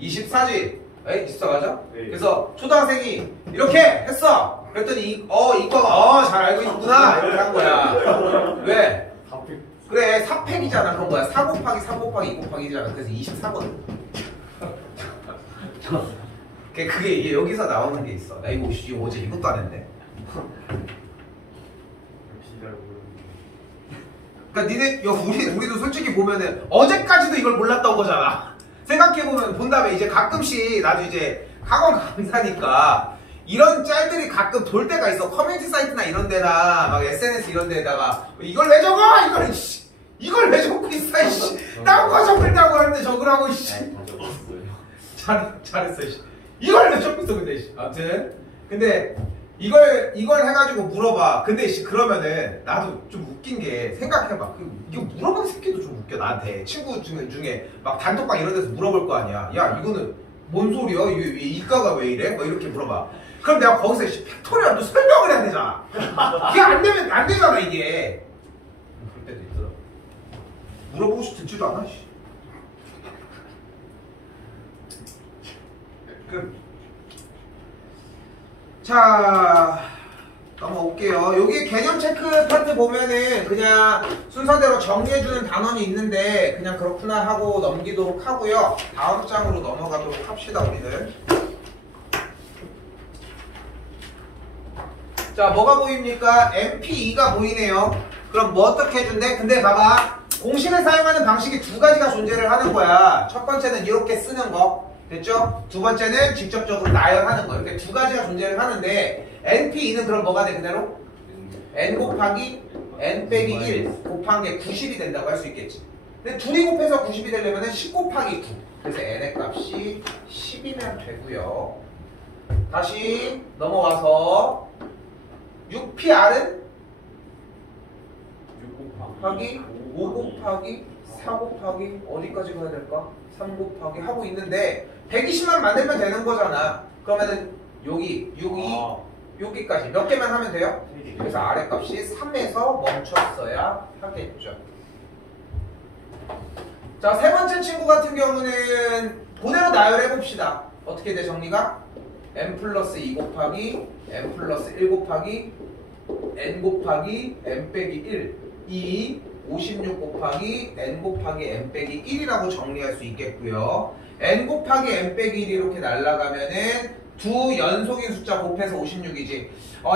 24지? 에이 24 맞아? 네. 그래서 초등학생이 이렇게 했어. 그랬더니 이과가 잘 알고 있구나 이렇게 한 거야. 왜? 4팩 그래 4팩이잖아. 그건 뭐야? 4 곱하기 3 곱하기 2 곱하기 1이잖아. 그래서 24거든. 그게 이게 여기서 나오는 게 있어. 나 이거 어제 이것도 안 했네. 역시 잘 모르는데 그러니까 니네 우리도 솔직히 보면은 어제까지도 이걸 몰랐던 거잖아. 생각해보면 본 다음에 이제 가끔씩 나도 이제 학원 강사니까 이런 짤들이 가끔 돌 때가 있어. 커뮤니티 사이트나 이런 데나 막 SNS 이런 데다가 이걸 왜 적어? 이걸 왜 적고 있어? 이씨. 딴거 적으려고 하는데 적으라고 이씨. 다 적었어요. 잘했어 이씨. 이걸 왜 적고 있어 근데 이씨. 아무튼 근데 이걸 해가지고 물어봐. 근데 씨 그러면은 나도 좀 웃긴 게 생각해봐. 이거 물어본 새끼도 좀 웃겨 나한테. 친구 중에 막 단톡방 이런 데서 물어볼 거 아니야. 야 이거는 뭔 소리야? 이가가 왜 이래? 뭐 이렇게 물어봐. 그럼 내가 거기서 씨 팩토리얼도 설명을 해야 되잖아. 그게 안 되면 안 되잖아 이게. 그럴 때도 있더라. 물어보고 싶 듣지도 않아 씨. 자 넘어올게요. 여기 개념 체크 파트 보면은 그냥 순서대로 정리해주는 단원이 있는데 그냥 그렇구나 하고 넘기도록 하고요. 다음 장으로 넘어가도록 합시다 우리는. 자 뭐가 보입니까? MP2가 보이네요. 그럼 뭐 어떻게 해준대? 근데 봐봐 공식을 사용하는 방식이 두 가지가 존재를 하는 거야. 첫 번째는 이렇게 쓰는 거 됐죠? 두 번째는 직접적으로 나열하는 거. 이렇게 두 가지가 존재를 하는데 NP2는 그럼 뭐가 돼 그대로? N 곱하기 N 빼기 1 곱한 게 90이 된다고 할 수 있겠지. 근데 둘이 곱해서 90이 되려면 10 곱하기 9 그래서 N의 값이 10이면 되고요. 다시 넘어와서 6PR은 6 곱하기 곱하기 5 곱하기 4 곱하기 어디까지 가야 될까? 3 곱하기 하고 있는데 120만 만들면 되는 거잖아. 그러면은 여기 6, 2 여기까지 몇 개만 하면 돼요? 그래서 아래값이 3에서 멈췄어야 하겠죠. 자, 세 번째 친구 같은 경우는 그대로 나열해 봅시다. 어떻게 돼 정리가? n 플러스 2 곱하기 n 플러스 1 곱하기 n 곱하기 n 빼기 1 2 56 곱하기 n 곱하기 n 빼기 1이라고 정리할 수 있겠고요. n 곱하기 n 빼기 1이 이렇게 날아가면은 두 연속인 숫자 곱해서 56이지.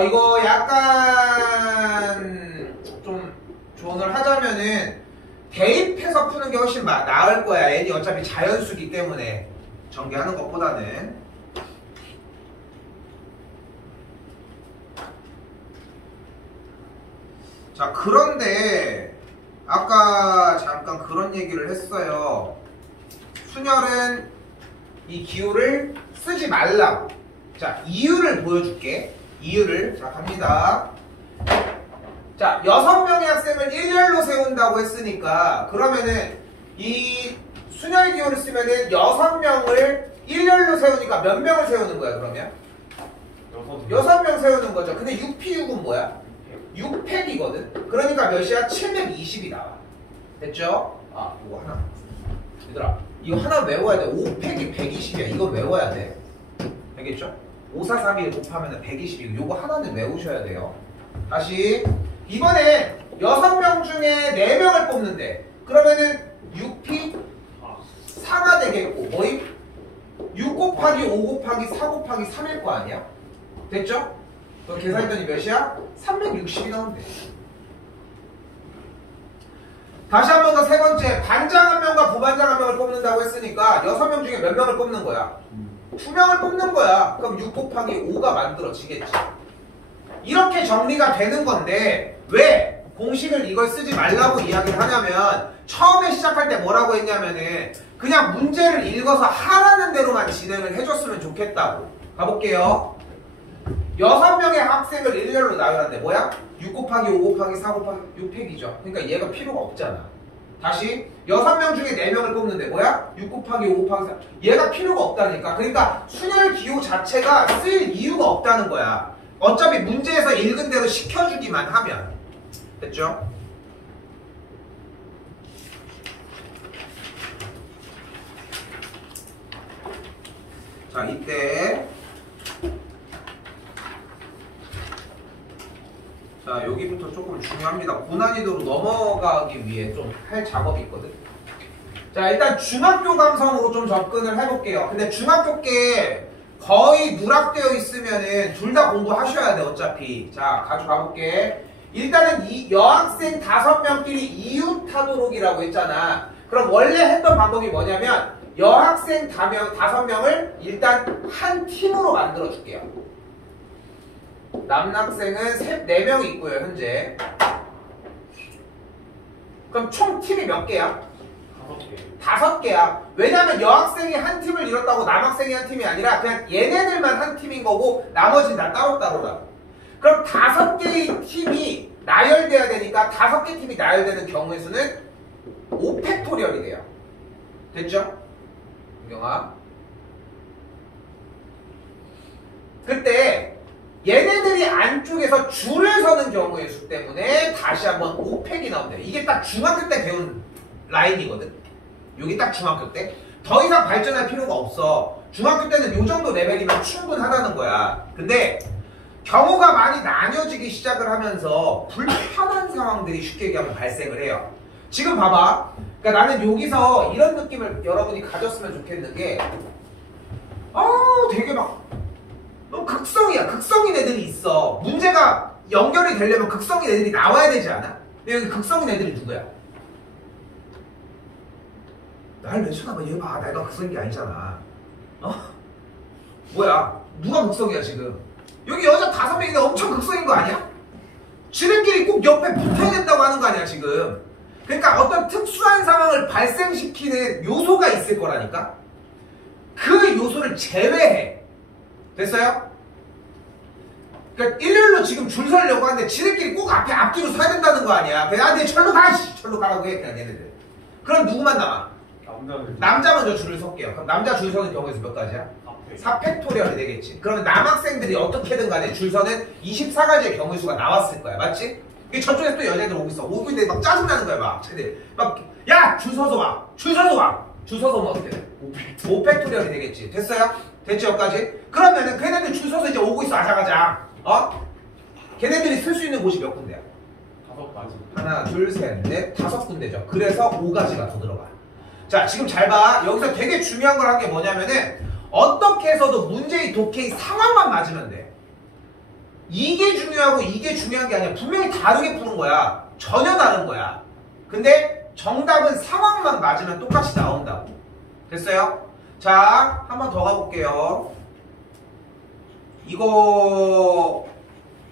이거 약간 좀 조언을 하자면은 대입해서 푸는 게 훨씬 나을 거야. n이 어차피 자연수기 때문에 전개하는 것보다는. 자, 그런데 아까 잠깐 그런 얘기를 했어요. 순열은 이 기호를 쓰지 말라고. 자, 이유를 보여줄게. 이유를. 자, 갑니다. 자, 6명의 학생을 일렬로 세운다고 했으니까 그러면은 이 순열 기호를 쓰면은 6명을 일렬로 세우니까 몇 명을 세우는 거야, 그러면? 6명 세우는 거죠. 근데 6p6은 뭐야? 6팩이거든. 그러니까 몇이야? 720이 나와. 됐죠? 아, 이거 하나. 얘들아, 이거 하나 외워야 돼. 5팩이 120이야. 이거 외워야 돼. 알겠죠? 5, 4, 3, 1 곱하면 120이고 요거 하나는 외우셔야 돼요. 다시. 이번에 6명 중에 4명을 뽑는데 그러면은 6p 4가 되겠고 뭐임? 6 곱하기 5 곱하기 4 곱하기 3일 거 아니야? 됐죠? 너 계산했더니 몇이야? 360이 나온대. 다시 한 번 더 세 번째. 반장 1명과 부반장 1명을 뽑는다고 했으니까 6명 중에 몇 명을 뽑는 거야? 2명을 뽑는 거야. 그럼 6 곱하기 5가 만들어지겠지. 이렇게 정리가 되는 건데 왜 공식을 이걸 쓰지 말라고 이야기를 하냐면 처음에 시작할 때 뭐라고 했냐면은 그냥 문제를 읽어서 하라는 대로만 진행을 해줬으면 좋겠다고. 가볼게요. 6명의 학생을 일렬로 나열한대. 뭐야? 6 곱하기 5 곱하기 4 곱하기 6팩이죠. 그러니까 얘가 필요가 없잖아. 다시 6명 중에 4명을 뽑는데 뭐야? 6 곱하기 5 곱하기 4 얘가 필요가 없다니까. 그러니까 순열 기호 자체가 쓸 이유가 없다는 거야. 어차피 문제에서 읽은 대로 시켜주기만 하면. 됐죠? 자, 이때 자, 여기부터 조금 중요합니다. 고난이도로 넘어가기 위해 좀 할 작업이 있거든. 자, 일단 중학교 감성으로 좀 접근을 해볼게요. 근데 중학교 게 거의 누락되어 있으면은 둘 다 공부하셔야 돼, 어차피. 자, 가져가 볼게. 일단은 이 여학생 5명끼리 이웃하도록이라고 했잖아. 그럼 원래 했던 방법이 뭐냐면 여학생 5명을 일단 한 팀으로 만들어 줄게요. 남학생은 4명이 있고요, 현재. 그럼 총 팀이 몇 개야? 5개야. 왜냐면 여학생이 한 팀을 이뤘다고 남학생이 한 팀이 아니라 그냥 얘네들만 한 팀인 거고 나머지는 다 따로따로라고. 그럼 5개의 팀이 나열돼야 되니까 5개 팀이 나열되는 경우의 수는 5팩토리얼이 돼요. 됐죠? 은경아. 그때 얘네들이 안쪽에서 줄을 서는 경우의 수 때문에 다시 한번 5팩이 나온대요. 이게 딱 중학교 때 배운 라인이거든. 여기 딱 중학교 때. 더 이상 발전할 필요가 없어. 중학교 때는 요 정도 레벨이면 충분하다는 거야. 근데 경우가 많이 나뉘어지기 시작을 하면서 불편한 상황들이 쉽게 얘기하면 발생을 해요. 지금 봐봐. 그러니까 나는 여기서 이런 느낌을 여러분이 가졌으면 좋겠는 게 되게 막 너무 극성이야. 극성인 애들이 있어. 문제가 연결이 되려면 극성인 애들이 나와야 되지 않아? 근데 여기 극성인 애들이 누구야? 날 왜 쳐다봐? 얘 봐. 내가 극성인 게 아니잖아. 뭐야? 누가 극성이야 지금? 여기 여자 5명인데 엄청 극성인 거 아니야? 지들끼리 꼭 옆에 붙어야 된다고 하는 거 아니야 지금? 그러니까 어떤 특수한 상황을 발생시키는 요소가 있을 거라니까? 그 요소를 제외해. 됐어요? 그러니까 일렬로 지금 줄 서려고 하는데 지들끼리 꼭 앞뒤로 서야 된다는 거 아니야. 그냥 아, 네, 절로 가! 절로 가라고 해, 그냥 얘네들. 그럼 누구만 남아? 남자 먼저 줄을 설게요. 그럼 남자 줄 서는 경우에서 몇 가지야? 4팩토리얼이 되겠지. 그러면 남학생들이 어떻게든 간에 줄 서는 24가지의 경우의 수가 나왔을 거야. 맞지? 저쪽에서 또 여자애들 오고 있어. 오고 있는데 막 짜증나는 거야, 막. 쟤들. 막, 야! 줄 서서 와! 줄 서서 와! 줄 서서 오면 어떻게 돼? 5팩토리얼이 되겠지. 됐어요? 됐지, 여기까지? 그러면은 걔네들 줄 서서 이제 오고 있어, 아자아자. 걔네들이 쓸 수 있는 곳이 몇 군데야? 5가지. 하나, 둘, 셋, 넷, 5군데죠. 그래서 5가지가 더 들어가. 자, 지금 잘 봐. 여기서 되게 중요한 걸 한 게 뭐냐면은 어떻게 해서도 문제의 독해의 상황만 맞으면 돼. 이게 중요하고 이게 중요한 게 아니야. 분명히 다르게 푸는 거야. 전혀 다른 거야. 근데 정답은 상황만 맞으면 똑같이 나온다고. 됐어요? 자, 한 번 더 가볼게요. 이거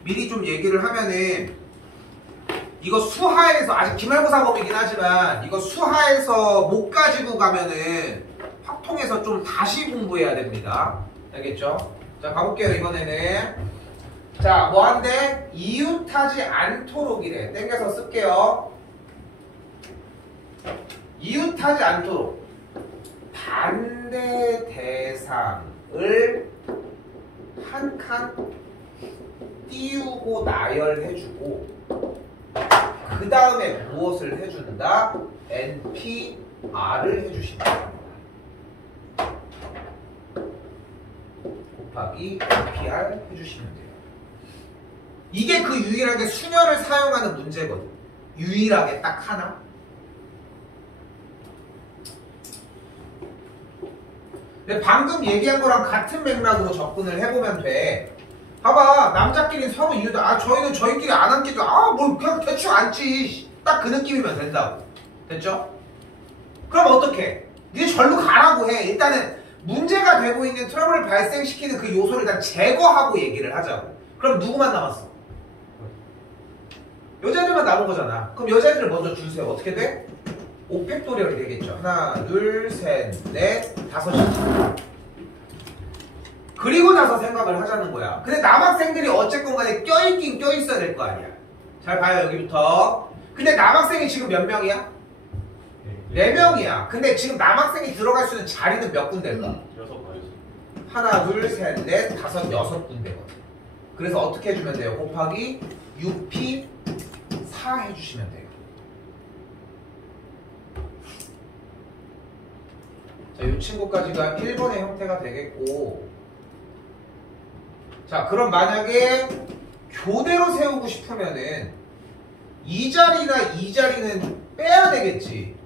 미리 좀 얘기를 하면은 이거 수하에서 아직 기말고사 범위긴 하지만 이거 수하에서 못 가지고 가면은 확통해서 좀 다시 공부해야 됩니다. 알겠죠? 자, 가볼게요. 이번에는 자, 뭐 한대? 이웃하지 않도록이래. 땡겨서 쓸게요. 이웃하지 않도록 반대 대상을 한 칸 띄우고 나열해주고 그 다음에 무엇을 해준다? NPR을 해주신다. 곱하기 NPR 해주시면 돼요. 이게 그 유일하게 수녀를 사용하는 문제거든. 유일하게 딱 하나. 근데 방금 얘기한 거랑 같은 맥락으로 접근을 해보면 돼. 봐봐, 남자끼리 서로 이유도 저희는 저희끼리 안 앉기도 뭘 그냥 대충 앉지. 딱 그 느낌이면 된다고. 됐죠? 그럼 어떡해? 니네 절로 가라고 해. 일단은 문제가 되고 있는 트러블을 발생시키는 그 요소를 일단 제거하고 얘기를 하자고. 그럼 누구만 남았어? 여자들만 남은 거잖아. 그럼 여자들을 먼저 줄 세워. 어떻게 돼? 5팩토리얼이 되겠죠. 하나, 둘, 셋, 넷, 5이. 그리고 나서 생각을 하자는 거야. 근데 남학생들이 어쨌건 간에 껴있긴 껴있어야 될 거 아니야. 잘 봐요, 여기부터. 근데 남학생이 지금 몇 명이야? 4명이야. 근데 지금 남학생이 들어갈 수 있는 자리는 몇 군데일까? 6가지. 하나, 둘, 셋, 넷, 5, 6군데거든. 그래서 어떻게 해주면 돼요? 곱하기 6P 4 해주시면 돼요. 자, 이 친구까지가 1번의 형태가 되겠고, 자, 그럼 만약에 교대로 세우고 싶으면은 이 자리나 이 자리는 빼야 되겠지.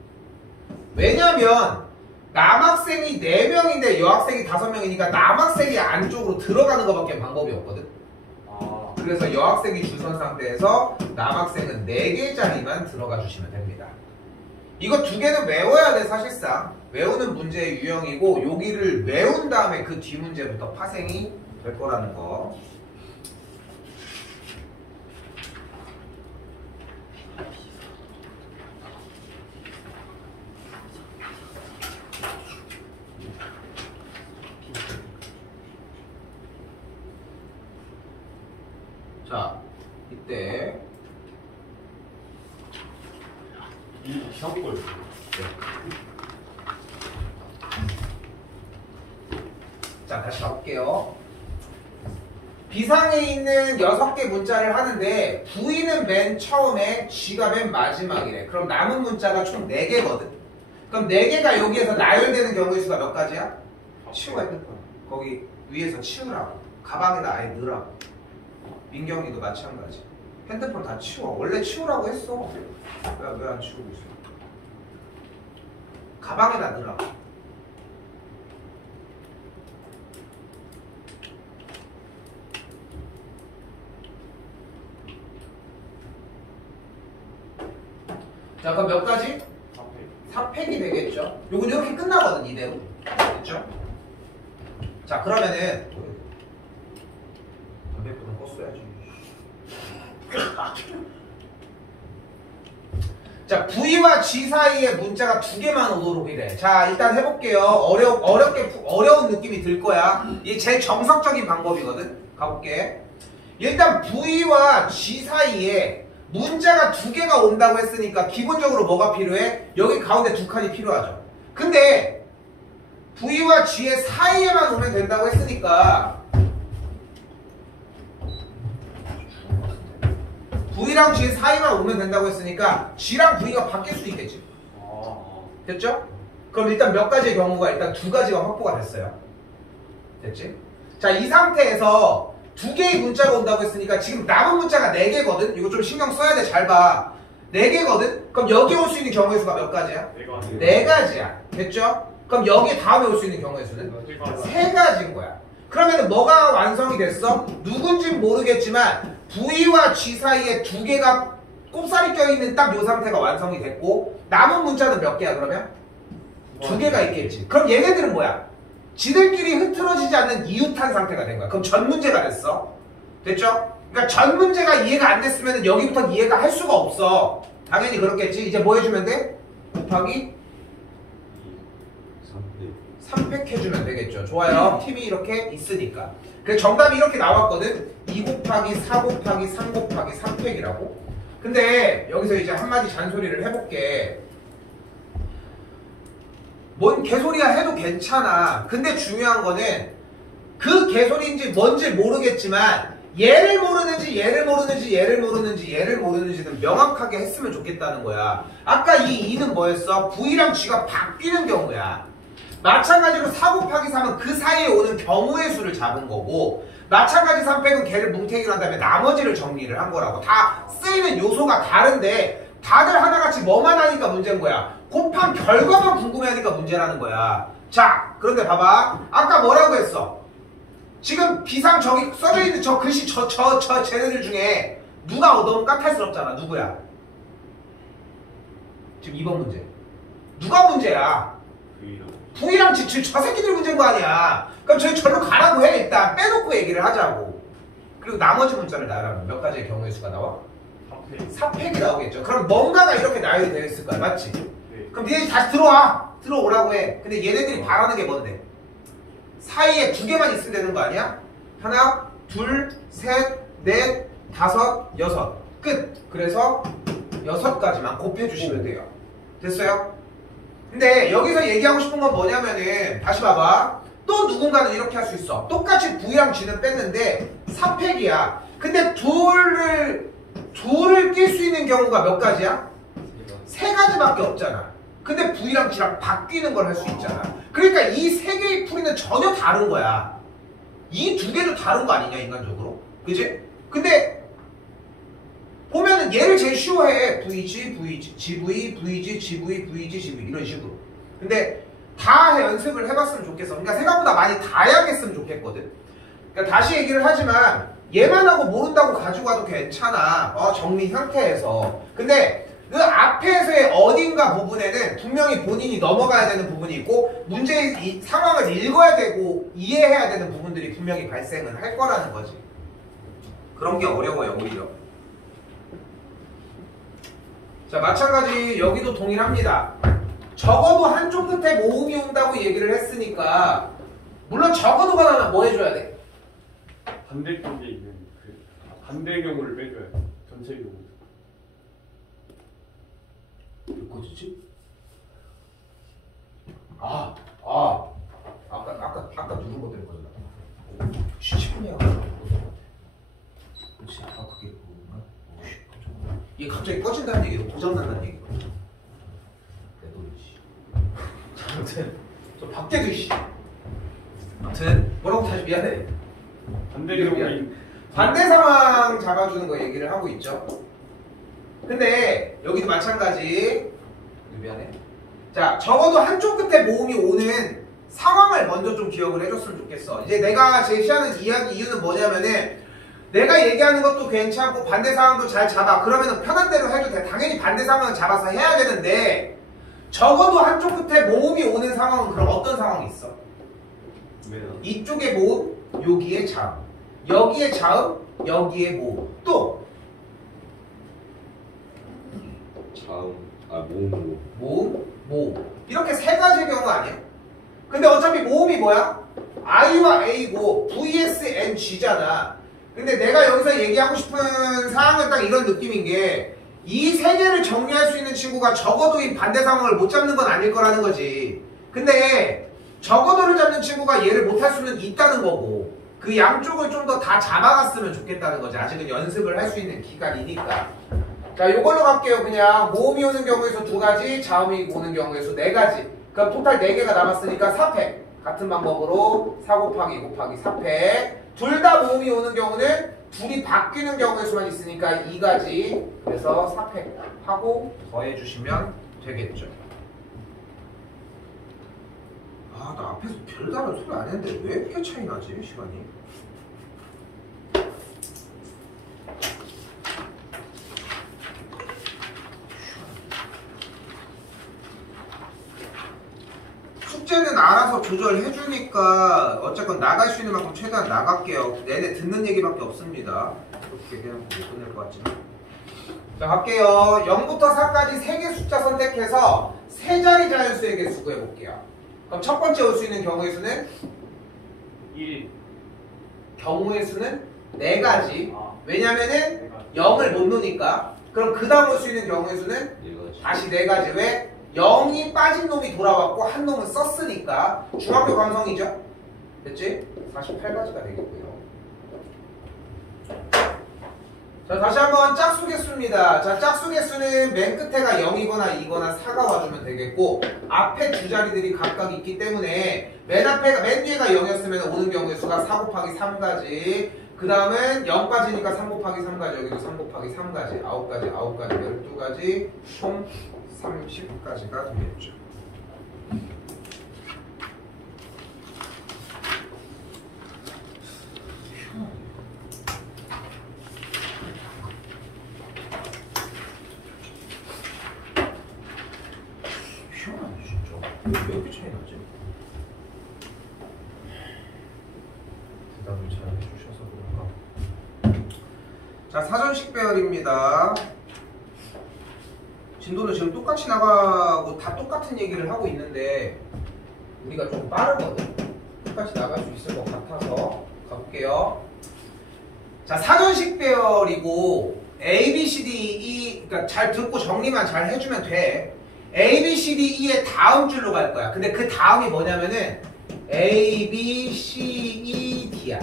왜냐면 남학생이 4명인데 여학생이 5명이니까 남학생이 안쪽으로 들어가는 것밖에 방법이 없거든. 그래서 여학생이 줄 선 상태에서 남학생은 4개 자리만 들어가 주시면 됩니다. 이거 2개는 외워야 돼. 사실상 외우는 문제의 유형이고, 여기를 외운 다음에 그 뒤 문제부터 파생이 될 거라는 거. 자, 이때 시험 걸. 자, 다시 가볼게요. 비상에 있는 6개 문자를 하는데 V는 맨 처음에 G가 맨 마지막이래. 그럼 남은 문자가 총 4개거든. 그럼 4개가 여기에서 나열되는 경우의 수가 몇 가지야? 치우가 핸드폰. 거기 위에서 치우라고. 가방에다 아예 넣으라고. 민경이도 마찬가지. 핸드폰 다 치워. 원래 치우라고 했어. 왜 안 치우고 있어? 가방에다 넣으라고. 자, 그럼 몇 가지? 4팩이 되겠죠. 요건 이렇게 끝나거든, 이대로. 됐죠? 자, 그러면은 담배불은 껐어야지. 자, V와 G 사이에 문자가 2개만 오도록 이래. 자, 일단 해볼게요. 어려운 느낌이 들 거야. 이게 제일 정석적인 방법이거든. 가볼게. 일단 V와 G 사이에 문자가 두 개가 온다고 했으니까 기본적으로 뭐가 필요해? 여기 가운데 두 칸이 필요하죠. 근데 V와 G의 사이에만 오면 된다고 했으니까 V랑 G의 사이만 오면 된다고 했으니까 G랑 V가 바뀔 수 있겠지. 됐죠? 그럼 일단 몇 가지의 경우가 일단 두 가지가 확보가 됐어요. 됐지? 자, 이 상태에서 두 개의 문자가 온다고 했으니까 지금 남은 문자가 4개거든? 이거 좀 신경 써야 돼. 잘 봐. 4개거든? 그럼 여기 올 수 있는 경우의 수가 몇 가지야? 4가지야. 됐죠? 그럼 여기 다음에 올 수 있는 경우의 수는? 3가지인 거야. 그러면 뭐가 완성이 됐어? 누군진 모르겠지만 V와 G 사이에 두 개가 꼽살이 껴있는 딱 이 상태가 완성이 됐고 남은 문자는 몇 개야 그러면? 2개가 있겠지. 그럼 얘네들은 뭐야? 지들끼리 흐트러지지 않는 이웃한 상태가 된 거야. 그럼 전 문제가 됐어. 됐죠? 그러니까 전 문제가 이해가 안 됐으면 여기부터 이해가 할 수가 없어. 당연히 그렇겠지. 이제 뭐 해주면 돼? 곱하기 3팩 해주면 되겠죠. 좋아요. 팁이 이렇게 있으니까. 그래서 정답이 이렇게 나왔거든. 2 곱하기 4 곱하기 3 곱하기 3팩이라고. 근데 여기서 이제 한마디 잔소리를 해볼게. 뭔 개소리야 해도 괜찮아. 근데 중요한 거는 그 개소리인지 뭔지 모르겠지만 얘를 모르는지 얘를 모르는지 얘를 모르는지 얘를 모르는지는 명확하게 했으면 좋겠다는 거야. 아까 이 2는 뭐였어? V랑 G가 바뀌는 경우야. 마찬가지로 4 곱하기 3은 그 사이에 오는 경우의 수를 잡은 거고 마찬가지 3팩은 걔를 뭉탱이로 한 다음에 나머지를 정리를 한 거라고. 다 쓰이는 요소가 다른데 다들 하나같이 뭐만 하니까 문제인 거야. 곱한 결과만 궁금해하니까 문제라는 거야. 자, 그런데 봐봐. 아까 뭐라고 했어? 지금 비상 저기 써져 있는 저 글씨 쟤네들 중에 누가 너무 까탈스럽잖아. 누구야? 지금 2번 문제. 누가 문제야? V랑 G 저 새끼들 문제인 거 아니야. 그럼 저희 절로 가라고 해. 일단 빼놓고 얘기를 하자고. 그리고 나머지 문자를 나열하면 몇 가지의 경우의 수가 나와? 4팩이 나오겠죠. 그럼 뭔가가 이렇게 나열이 되어 있을 거야. 맞지? 그럼 니네들이 다시 들어와. 들어오라고 해. 근데 얘네들이 바라는 게 뭔데? 사이에 2개만 있으면 되는 거 아니야? 하나, 둘, 셋, 넷, 다섯, 여섯. 끝. 그래서 6가지만 곱해주시면 돼요. 됐어요? 근데 여기서 얘기하고 싶은 건 뭐냐면은 다시 봐봐. 또 누군가는 이렇게 할 수 있어. 똑같이 V랑 G는 뺐는데 3팩이야. 근데 둘을 낄 수 있는 경우가 몇 가지야? 3가지밖에 없잖아. 근데 V랑 G랑 바뀌는 걸 할 수 있잖아. 그러니까 이 3개의 풀이는 전혀 다른 거야. 이 2개도 다른 거 아니냐 인간적으로. 그지? 근데 보면은 얘를 제일 쉬워해. VG, VG, GV, VG, GV, VG, GV 이런 식으로. 근데 다 연습을 해봤으면 좋겠어. 그러니까 생각보다 많이 다양했으면 좋겠거든. 그러니까 다시 얘기를 하지만 얘만 하고 모른다고 가지고 와도 괜찮아. 정리 상태에서. 근데 그 앞에서의 어딘가 부분에는 분명히 본인이 넘어가야 되는 부분이 있고 문제의 이 상황을 읽어야 되고 이해해야 되는 부분들이 분명히 발생을 할 거라는 거지. 그런 게 어려워요 오히려. 자, 마찬가지 여기도 동일합니다. 적어도 한쪽 끝에 모음이 온다고 얘기를 했으니까 물론 적어도가 나면 뭐 해줘야 돼? 반대쪽에 있는 그 반대 경우를 빼줘야 돼. 전체 경우. 몇 가지지? 아까 누른 거 때문에 걸렸나? 10분이야. 그렇지. 그게 그건가? 이게 갑자기 꺼진다는 얘기고 고장난다는 얘기거든. 내 돈이지. 아무튼 저 박대도 씨. 아무튼 뭐라고 다시 미안해. 반대 경우 반대 상황 잡아주는 거 얘기를 하고 있죠. 근데 여기도 마찬가지. 미안해. 자, 적어도 한쪽 끝에 모음이 오는 상황을 먼저 좀 기억을 해줬으면 좋겠어. 이제 내가 제시하는 이유는 뭐냐면은 내가 얘기하는 것도 괜찮고 반대 상황도 잘 잡아. 그러면은 편한 대로 해도 돼. 당연히 반대 상황을 잡아서 해야 되는데 적어도 한쪽 끝에 모음이 오는 상황은 그럼 어떤 상황이 있어? 이쪽에 모음, 여기에 자음. 여기에 자음, 여기에 모음. 또 모음. 이렇게 3가지의 경우 아니야? 근데 어차피 모음이 뭐야? I와 A고 VS NG잖아. 근데 내가 여기서 얘기하고 싶은 사항은 딱 이런 느낌인 게 이 세 개를 정리할 수 있는 친구가 적어도 이 반대 상황을 못 잡는 건 아닐 거라는 거지. 근데 적어도를 잡는 친구가 얘를 못할 수는 있다는 거고 그 양쪽을 좀 더 다 잡아갔으면 좋겠다는 거지. 아직은 연습을 할 수 있는 기간이니까. 자, 요걸로 갈게요. 그냥 모음이 오는 경우에서 2가지, 자음이 오는 경우에서 4가지. 그럼 토탈 4개가 남았으니까 4팩. 같은 방법으로 4 곱하기 곱하기 4팩. 둘 다 모음이 오는 경우는 둘이 바뀌는 경우의 수만 있으니까 2가지. 그래서 4팩 하고 더해주시면 되겠죠. 아, 나 앞에서 별다른 소리 안 했는데 왜 이렇게 차이 나지, 시간이? 숙제는 알아서 조절해주니까 어쨌건 나갈 수 있는 만큼 최대한 나갈게요. 내내 듣는 얘기밖에 없습니다. 그렇게 그냥 못 끝낼 것 같지만. 자, 갈게요. 0부터 4까지 3개 숫자 선택해서 3자리 자연수의 개수 구해볼게요. 그럼 첫 번째 올 수 있는 경우의 수는? 1. 경우의 수는 4가지. 왜냐면은 4가지. 0을 못 놓으니까. 그럼 그 다음 올 수 있는 경우의 수는? 4가지. 다시 4가지. 왜? 0이 빠진 놈이 돌아왔고 한 놈은 썼으니까 중학교 감성이죠? 됐지? 48가지가 되겠고요. 자, 다시 한번 짝수 개수입니다. 자, 짝수 개수는 맨 끝에가 0이거나 2거나 4가 와주면 되겠고 앞에 두 자리들이 각각 있기 때문에 맨 뒤에가 0이었으면 오는 경우의 수가 4 곱하기 3가지. 그 다음은 0까지니까 3 곱하기 3가지. 여기도 3 곱하기 3가지. 9가지, 9가지, 12가지. 총 30까지가 되겠죠. 희한하네 진짜. 왜 이렇게 차이 나지? 대답을 잘 해주셔서 그런가. 자, 사전식 배열입니다. 진도는 지금 똑같이 나가고 다 똑같은 얘기를 하고 있는데 우리가 좀 빠르거든. 똑같이 나갈 수 있을 것 같아서 가볼게요. 자, 사전식 배열이고 A, B, C, D, E, 그러니까 잘 듣고 정리만 잘 해주면 돼. A, B, C, D, E의 다음 줄로 갈 거야. 근데 그 다음이 뭐냐면은 A, B, C, E, D야.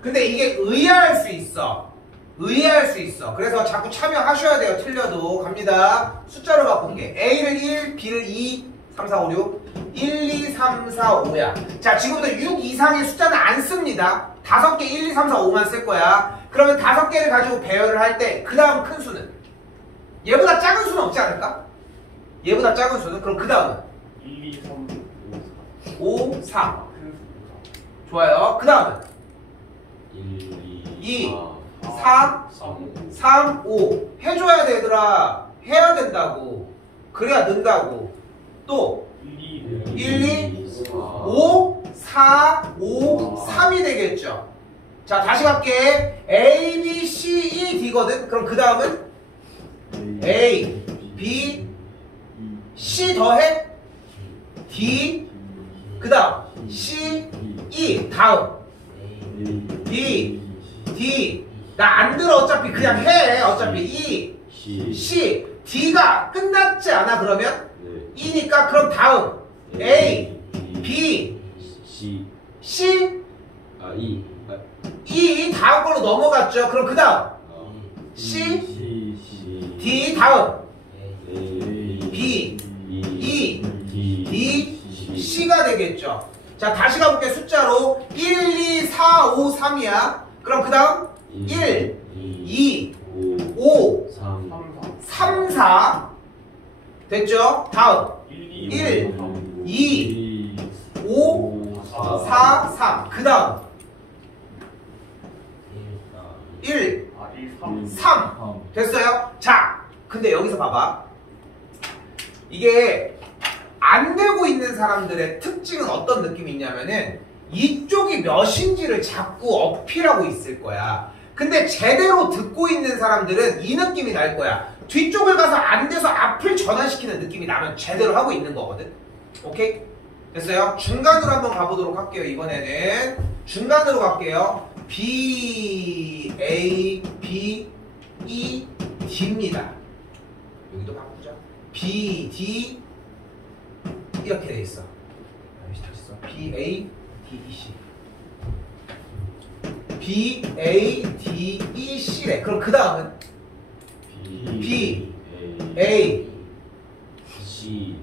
근데 이게 의아할 수 있어. 의아할 수 있어. 그래서 자꾸 참여하셔야 돼요. 틀려도. 갑니다. 숫자로 바꿀게. A를 1, B를 2, 3, 4, 5, 6. 1, 2, 3, 4, 5야. 자, 지금부터 6 이상의 숫자는 안 씁니다. 5개 1, 2, 3, 4, 5만 쓸 거야. 그러면 5개를 가지고 배열을 할 때 그 다음 큰 수는? 얘보다 작은 수는 없지 않을까? 얘보다 작은 수는? 그럼 그 다음은? 1, 2, 3, 5, 4. 큰 수. 좋아요. 그 다음은? 1, 2, 4, 4, 3, 5. 해줘야 돼, 얘들아. 해야 된다고. 그래야 는다고. 또 1, 1, 2, 5, 4, 5, 3이 되겠죠. 자, 다시 갈게. A, B, C, E, D거든. 그럼 그 다음은 A, B, C 더해 D, 그 다음 C, E. 다음 D, D. 나 안 들어. 어차피 그냥 해. 어차피 E, C. D가 끝났지 않아 그러면? E니까 그럼 다음 A, B, C, E. 다음 걸로 넘어갔죠. 그럼 그 다음 C, D. 다음 B, E, D, C가 되겠죠. 자, 다시 가볼게. 숫자로 1, 2, 4, 5, 3이야. 그럼 그 다음 1, 2, 5, 3, 4 됐죠? 다음 1, 2, 5, 4, 3. 그 다음 1, 3 됐어요? 자, 근데 여기서 봐봐. 이게 안 되고 있는 사람들의 특징은 어떤 느낌이 있냐면은 이쪽이 몇인지를 자꾸 어필하고 있을 거야. 근데 제대로 듣고 있는 사람들은 이 느낌이 날 거야. 뒤쪽을 가서 안 돼서 앞을 전환시키는 느낌이 나면 제대로 하고 있는 거거든. 오케이? 됐어요? 중간으로 한번 가보도록 할게요. 이번에는 중간으로 갈게요. B, A, B, E, D입니다. 여기도 바꾸자. B, D 이렇게 돼 있어. B, A, D, E, C. B, A, D, E, C래. 그럼 그 다음은 B, A, C,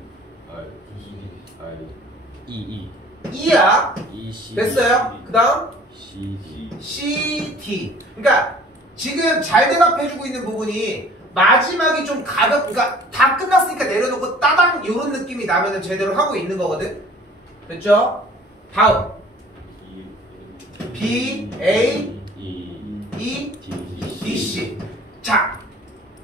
E, E야. E, C, 됐어요? 그 다음 C, D. C, D. 그러니까 지금 잘 대답해주고 있는 부분이 마지막이 좀 그러니까 다 끝났으니까 내려놓고 따당 이런 느낌이 나면은 제대로 하고 있는 거거든. 됐죠? 다음 B, A, E, D, C. 자,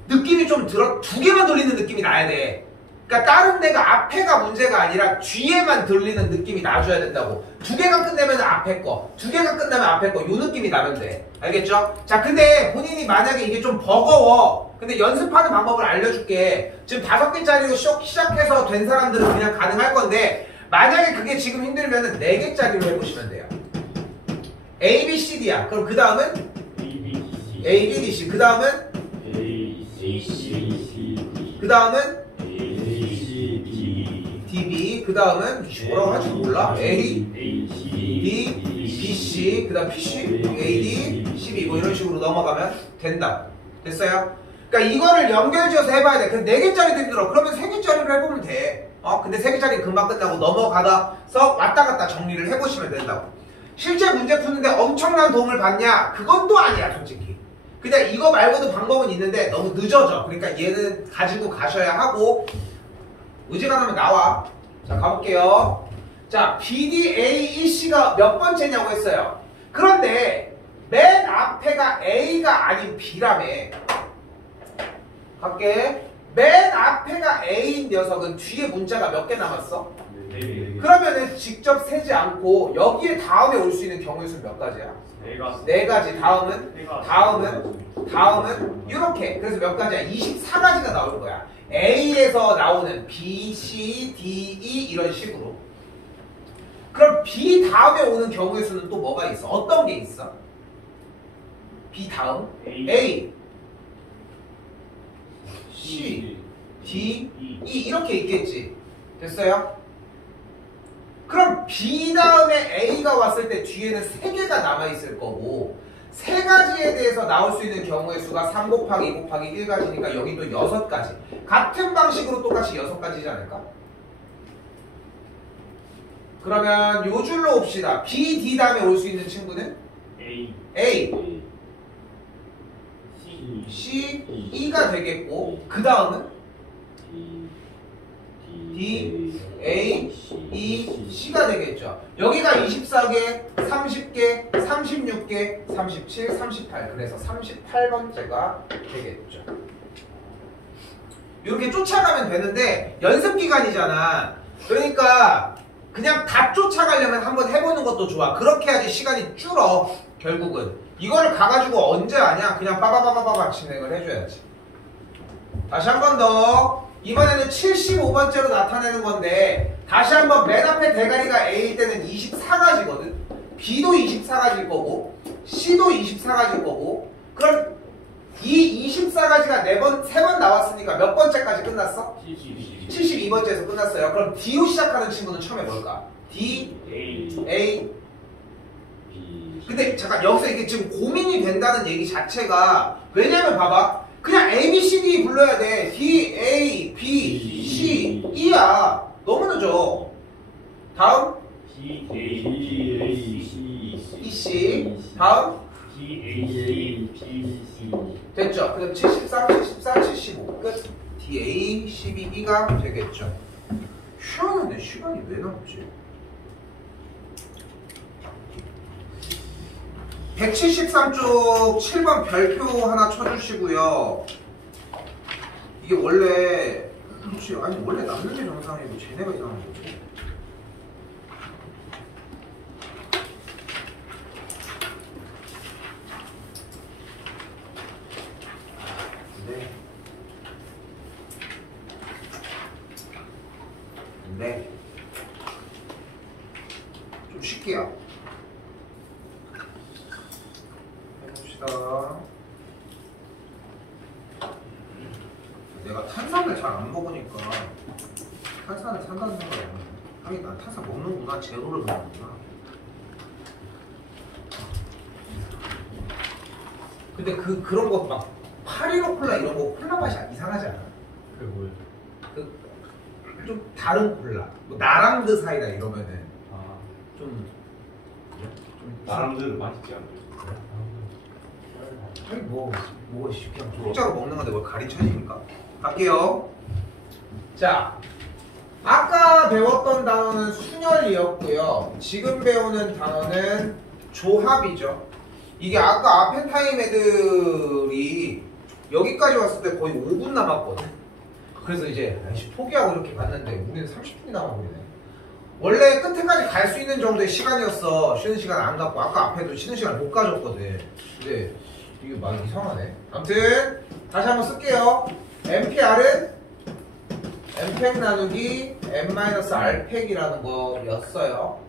느낌이 좀 두 개만 돌리는 느낌이 나야 돼. 그러니까 다른 데가 앞에가 문제가 아니라 뒤에만 들리는 느낌이 나줘야 된다고. 두 개가 끝내면 앞에 거, 두 개가 끝나면 앞에 거, 요 느낌이 나면 돼. 알겠죠? 자, 근데 본인이 만약에 이게 좀 버거워. 근데 연습하는 방법을 알려줄게. 지금 5개짜리로 시작해서 된 사람들은 그냥 가능할 건데, 만약에 그게 지금 힘들면은 4개짜리로 해보시면 돼요. A, B, C, D야. 그럼 그 다음은 A, B, D, C. 그 다음은 그 다음은 D, B. 그 다음은 뭐라고 할지 몰라. A, D, B, C. 그 다음 P, C, A, D, C, B. 뭐 이런 식으로 넘어가면 된다. 됐어요? 그러니까 이거를 연결지어서 해봐야 돼. 근데 4개짜리도 힘들어. 그러면 3개짜리로 해보면 돼. 근데 3개짜리 금방 끝나고 넘어가서 왔다 갔다 정리를 해보시면 된다고. 실제 문제 푸는데 엄청난 도움을 받냐? 그건 또 아니야, 솔직히. 그냥 이거 말고도 방법은 있는데 너무 늦어져. 그러니까 얘는 가지고 가셔야 하고, 의지가 나면 나와. 자, 가볼게요. 자, B, D, A, E, C가 몇 번째냐고 했어요. 그런데 맨 앞에가 A가 아닌 B라며. 갈게. 맨 앞에가 A인 녀석은 뒤에 문자가 몇 개 남았어? 그러면은 직접 세지 않고 여기에 다음에 올 수 있는 경우의 수 몇 가지야? 4가지. 다음은 이렇게. 그래서 몇 가지야? 24가지가 나올 거야. A에서 나오는 B, C, D, E 이런 식으로. 그럼 B 다음에 오는 경우의 수는 또 뭐가 있어? 어떤 게 있어? B 다음 A, C, D, E 이렇게 있겠지. 됐어요? 그럼 B 다음에 A가 왔을 때 뒤에는 3개가 남아있을 거고 3가지에 대해서 나올 수 있는 경우의 수가 3 곱하기 2 곱하기 1가지니까 여기 또 6가지. 같은 방식으로 똑같이 6가지지 않을까? 그러면 요 줄로 옵시다. B, D 다음에 올 수 있는 친구는? A, C, E가 되겠고 그 다음은? D, A, E, C가 되겠죠. 여기가 24개, 30개, 36개, 37, 38. 그래서 38번째가 되겠죠. 이렇게 쫓아가면 되는데 연습 기간이잖아. 그러니까 그냥 다 쫓아가려면 한번 해보는 것도 좋아. 그렇게 해야지 시간이 줄어. 결국은 이거를 가가지고 언제 하냐? 그냥 빠바바바바바 진행을 해줘야지. 다시 한 번 더. 이번에는 75번째로 나타내는 건데 다시 한번 맨 앞에 대가리가 A일 때는 24가지거든. B도 24가지일 거고 C도 24가지일 거고 그럼 이 24가지가 3번 나왔으니까 몇 번째까지 끝났어? 72번째에서 끝났어요. 그럼 D로 시작하는 친구는 처음에 뭘까? D, A, 근데 잠깐 여기서 이게 지금 고민이 된다는 얘기 자체가 왜냐면 봐봐. 그냥 A, B, C, D 불러야 돼. D, A, B, C, E야. 너무 늦어. 다음 D, A, B, E, C. 다음 D, A, B, C. 됐죠? 그럼 73, 74, 75 끝. D, A, C, B, E가 되겠죠. 희한하네. 시간이 왜 남지? 173쪽 7번 별표 하나 쳐주시고요. 이게 원래 그렇지 아니 원래 남는 게 정상이고 쟤네가 이상한 거지. 네. 해줄게요. 해봅시다. 내가 탄산을 잘 안 먹으니까 탄산을 산다는 생각이 안 나. 하긴 난 탄산 먹는구나. 제로를 먹는구나. 근데 그런 거 막 815 콜라 이런 거 콜라 맛이 이상하지 않아? 그게 뭐예요? 좀 다른 콜라. 뭐 나랑드 사이다 이러면은 아, 좀 나랑들은 맛있지 않아요? 아니 뭐 그냥 공짜로 먹는 건데 뭘 가르쳐주니까. 갈게요. 자, 아까 배웠던 단어는 순열이었고요. 지금 배우는 단어는 조합이죠. 이게 아까 아펜타임 애들이 여기까지 왔을 때 거의 5분 남았거든. 그래서 이제 포기하고 이렇게 갔는데 우리는 30분이 남아버리네. 원래 끝에까지 갈 수 있는 정도의 시간이었어. 쉬는 시간 안 갖고. 아까 앞에도 쉬는 시간 못 가졌거든. 근데 이게 많이 이상하네. 아무튼 다시 한번 쓸게요. MPR은 M팩 나누기 M-R팩이라는 거였어요.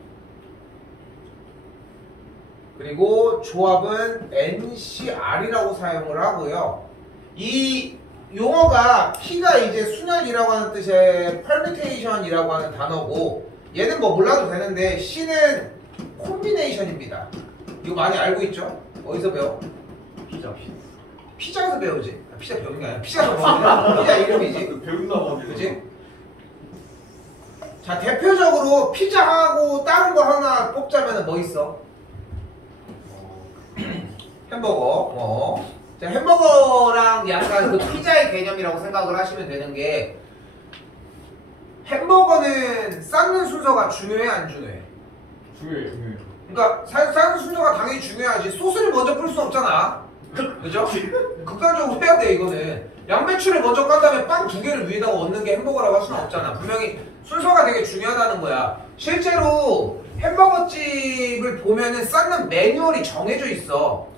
그리고 조합은 NCR이라고 사용을 하고요. 이 용어가 P가 이제 순환이라고 하는 뜻의 permutation이라고 하는 단어고, 얘는 뭐 몰라도 되는데 C는 콤비네이션입니다. 이거 많이 알고 있죠? 어디서 배워? 피자에서 배우지. 피자 배우는 게 아니라 피자에서 배우는 피자 이름이지. 배운다 봐. 그치? 자, 대표적으로 피자하고 다른 거 하나 뽑자면 뭐 있어? 햄버거. 자, 햄버거랑 약간 그 피자의 개념이라고 생각을 하시면 되는 게, 햄버거는 쌓는 순서가 중요해, 안 중요해? 중요해요. 그러니까 쌓는 순서가 당연히 중요하지. 소스를 먼저 풀 수 없잖아. 그죠? 극단적으로 해야 돼, 이거는. 양배추를 먼저 깐 다음에 빵 2개를 위에다가 얹는 게 햄버거라고 할 수는 없잖아. 분명히 순서가 되게 중요하다는 거야. 실제로 햄버거집을 보면은 쌓는 매뉴얼이 정해져 있어.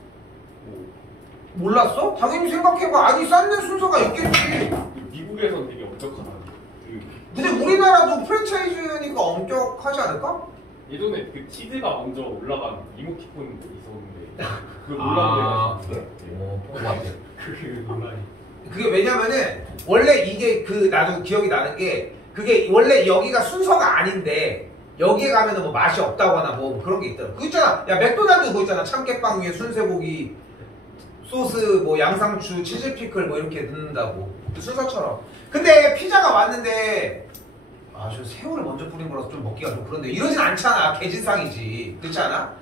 몰랐어? 당연히 생각해봐. 아니, 쌓는 순서가 있겠지. 미국에선 되게 엄격하다. 근데 우리나라도 프랜차이즈니까 엄격하지 않을까? 예전에 그 치즈가 먼저 올라간 이모티콘이 있었는데 그걸 올라가게 그래? 본것 같아. 그게 논란이. 그게 왜냐면은 원래 이게 나도 기억이 나는 게, 그게 원래 여기가 순서가 아닌데 여기에 가면은 뭐 맛이 없다거나 뭐 그런 게 있더라고. 그거 있잖아. 야, 맥도날드 그거 있잖아. 참깨빵 위에 순쇠고기 소스 뭐 양상추 치즈 피클 뭐 이렇게 넣는다고, 그 순서처럼. 근데 피자가 왔는데 저 새우를 먼저 뿌린 거라서 좀 먹기가 좀 그런데 이러진 않잖아. 개진상이지. 그렇지 않아?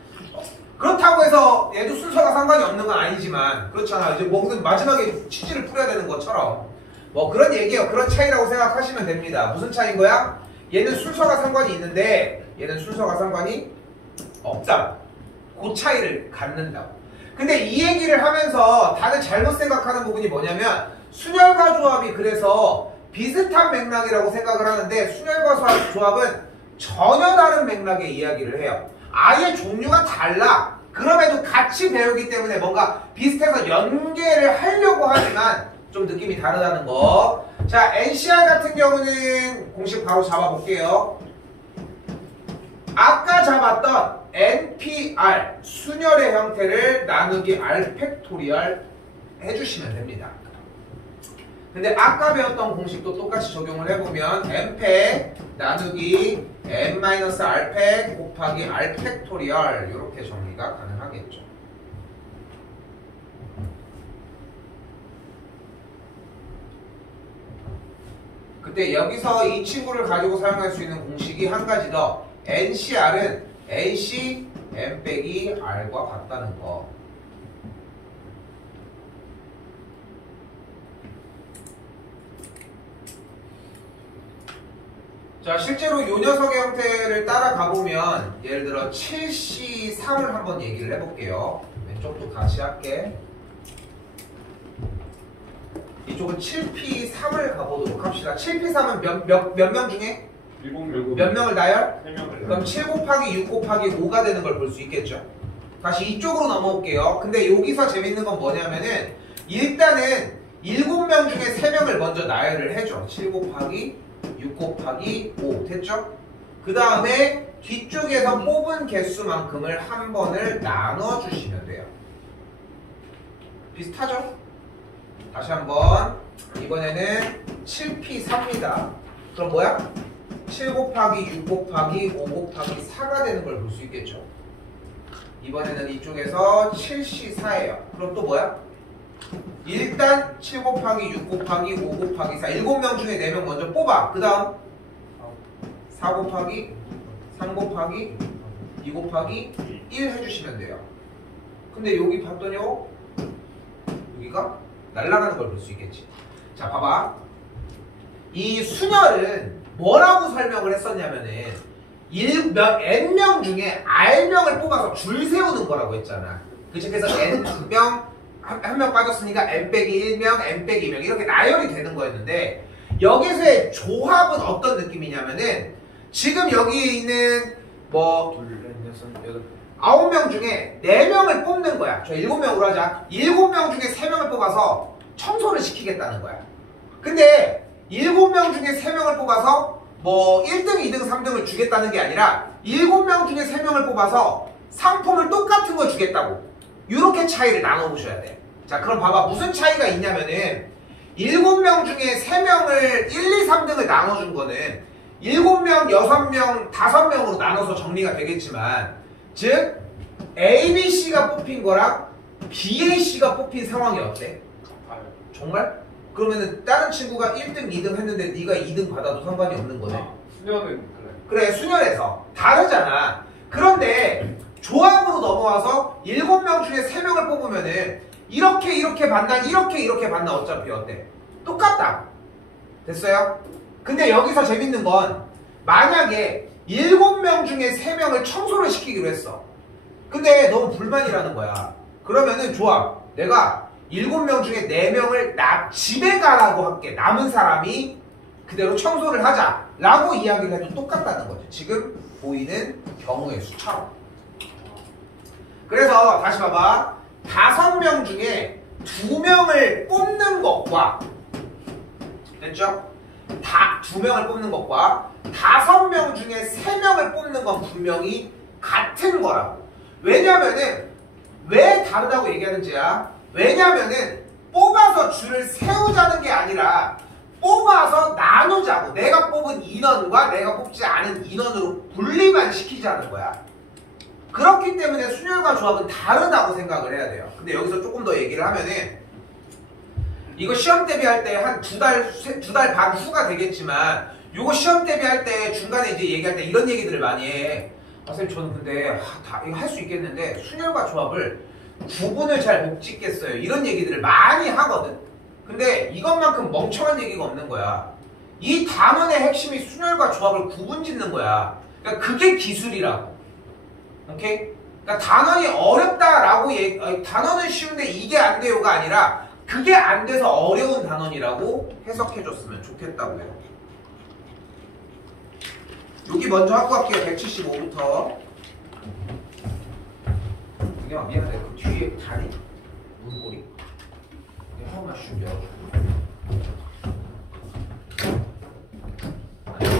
그렇다고 해서 얘도 순서가 상관이 없는 건 아니지만, 그렇잖아. 이제 먹는 마지막에 치즈를 뿌려야 되는 것처럼 뭐 그런 얘기예요. 그런 차이라고 생각하시면 됩니다. 무슨 차이인 거야? 얘는 순서가 상관이 있는데 얘는 순서가 상관이 없다. 그 차이를 갖는다고. 근데 이 얘기를 하면서 다들 잘못 생각하는 부분이 뭐냐면, 순열과 조합이 그래서 비슷한 맥락이라고 생각을 하는데, 순열과 조합은 전혀 다른 맥락의 이야기를 해요. 아예 종류가 달라. 그럼에도 같이 배우기 때문에 뭔가 비슷해서 연계를 하려고 하지만 좀 느낌이 다르다는 거. 자, NCR 같은 경우는 공식 바로 잡아볼게요. 아까 잡았던 NPR, 순열의 형태를 나누기 R 팩토리얼 해주시면 됩니다. 근데 아까 배웠던 공식도 똑같이 적용을 해보면 M팩 나누기 M-R팩 곱하기 R 팩토리얼, 이렇게 정리가 가능하겠죠. 그때 여기서 이 친구를 가지고 사용할 수 있는 공식이 한 가지 더. NCR은 NC M 빼기 R과 같다는 거. 자, 실제로 요 녀석의 형태를 따라가 보면, 예를 들어 7C3을 한번 얘기를 해볼게요. 왼쪽도 같이 할게. 이쪽은 7P3을 가보도록 합시다. 7P3은 몇 명 중에? 7명. 몇 명을 나열? 3명을. 그럼 7 곱하기 6 곱하기 5가 되는 걸 볼 수 있겠죠. 다시 이쪽으로 넘어올게요. 근데 여기서 재밌는 건 뭐냐면은, 일단은 7명 중에 3명을 먼저 나열을 해줘. 7 곱하기 6 곱하기 5 됐죠? 그 다음에 뒤쪽에서 뽑은 개수만큼을 한 번을 나눠주시면 돼요. 비슷하죠? 다시 한번. 이번에는 7P4입니다. 그럼 뭐야? 7 곱하기 6 곱하기 5 곱하기 4가 되는 걸 볼 수 있겠죠. 이번에는 이쪽에서 7C4예요. 그럼 또 뭐야? 일단 7 곱하기 6 곱하기 5 곱하기 4 7명 중에 4명 먼저 뽑아. 그 다음 4 곱하기 3 곱하기 2 곱하기 1 해주시면 돼요. 근데 여기 봤더니 여기가 날아가는 걸 볼 수 있겠지. 자, 봐봐. 이 순열은 뭐라고 설명을 했었냐면은 n명 중에 r명을 뽑아서 줄 세우는 거라고 했잖아. 그치? 그래서 n명 한 명 빠졌으니까 n 빼기 1명, n 빼기 2명 이렇게 나열이 되는 거였는데 여기서의 조합은 어떤 느낌이냐면은 지금 여기 있는 뭐 9명 중에 4명을 뽑는 거야. 저 7명으로 하자. 7명 중에 3명을 뽑아서 청소를 시키겠다는 거야. 근데 7명 중에 3명을 뽑아서 뭐 1등, 2등, 3등을 주겠다는 게 아니라 7명 중에 3명을 뽑아서 상품을 똑같은 걸 주겠다고. 이렇게 차이를 나눠보셔야 돼. 자, 그럼 봐봐. 무슨 차이가 있냐면은 7명 중에 3명을 1, 2, 3등을 나눠준 거는 7명, 6명, 5명으로 나눠서 정리가 되겠지만 즉 A, B, C가 뽑힌 거랑 B, A, C가 뽑힌 상황이 어때? 정말? 그러면은 다른 친구가 1등, 2등 했는데 네가 2등 받아도 상관이 없는 거네. 수녀는 달라요. 그래, 순열에서 다르잖아. 그런데 조합으로 넘어와서 7명 중에 3명을 뽑으면은 이렇게 받나 이렇게 받나 어차피 어때? 똑같다. 됐어요? 근데 여기서 재밌는 건 만약에 7명 중에 3명을 청소를 시키기로 했어. 근데 너무 불만이라는 거야. 그러면은 좋아. 내가 7명 중에 4명을 집에 가라고 할게. 남은 사람이 그대로 청소를 하자 라고 이야기를 해도 똑같다는 거죠. 지금 보이는 경우의 수처럼. 그래서 다시 봐봐. 5명 중에 2명을 뽑는 것과 됐죠? 2명을 뽑는 것과 5명 중에 3명을 뽑는 건 분명히 같은 거라고. 왜냐면은 왜 다르다고 얘기하는지야. 왜냐면은 뽑아서 줄을 세우자는 게 아니라 뽑아서 나누자고. 내가 뽑은 인원과 내가 뽑지 않은 인원으로 분리만 시키자는 거야. 그렇기 때문에 순열과 조합은 다르다고 생각을 해야 돼요. 근데 여기서 조금 더 얘기를 하면은 이거 시험 대비할 때 한 2달 반 후가 되겠지만 요거 시험 대비할 때 중간에 이제 얘기할 때 이런 얘기들을 많이 해. 아, 선생님 저는 근데 이거 할 수 있겠는데 순열과 조합을 구분을 잘 못 짓겠어요. 이런 얘기들을 많이 하거든. 근데 이것만큼 멍청한 얘기가 없는 거야. 이 단원의 핵심이 순열과 조합을 구분 짓는 거야. 그러니까 그게 기술이라고. 오케이? 그러니까 단원이 어렵다라고 단원은 쉬운데 이게 안 돼요가 아니라 그게 안 돼서 어려운 단원이라고 해석해줬으면 좋겠다고요. 여기 먼저 하고 갈게요. 175부터. 그냥 미안해. 그 뒤에 다리? 문고리? 하나만 슉 열어줘.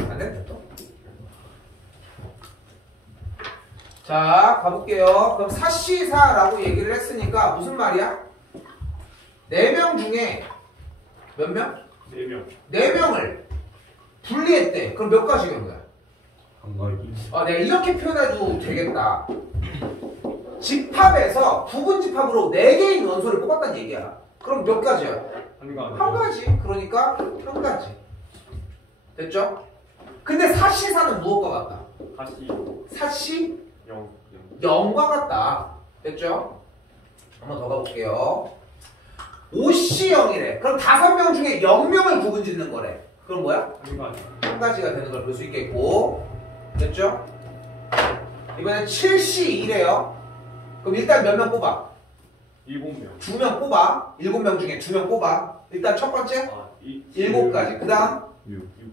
안 됐다 또? 자, 가볼게요. 그럼 4C4라고 얘기를 했으니까 무슨 말이야? 4명 중에 몇 명? 4명. 4명을 분리했대. 그럼 몇 가지가 있는 거야? 한 가지. 아, 내가 이렇게 표현해도 되겠다. 집합에서 부분 집합으로 4개의 원소를 뽑았다는 얘기야. 그럼 몇 가지야? 한 가지. 그러니까 한 가지. 됐죠? 근데 4C4는 무엇과 같다? 다시 4C 0. 0과 같다. 됐죠? 한번 더 가볼게요. 5C0이래. 그럼 5명 중에 0명을 구분 짓는 거래. 그럼 뭐야? 한 가지가 되는 걸 볼 수 있겠고. 됐죠? 이번엔 7C2래요. 그럼 일단 몇 명 뽑아? 7명. 2명 뽑아. 7명 중에 2명 뽑아. 일단 첫 번째 7가지. 그 다음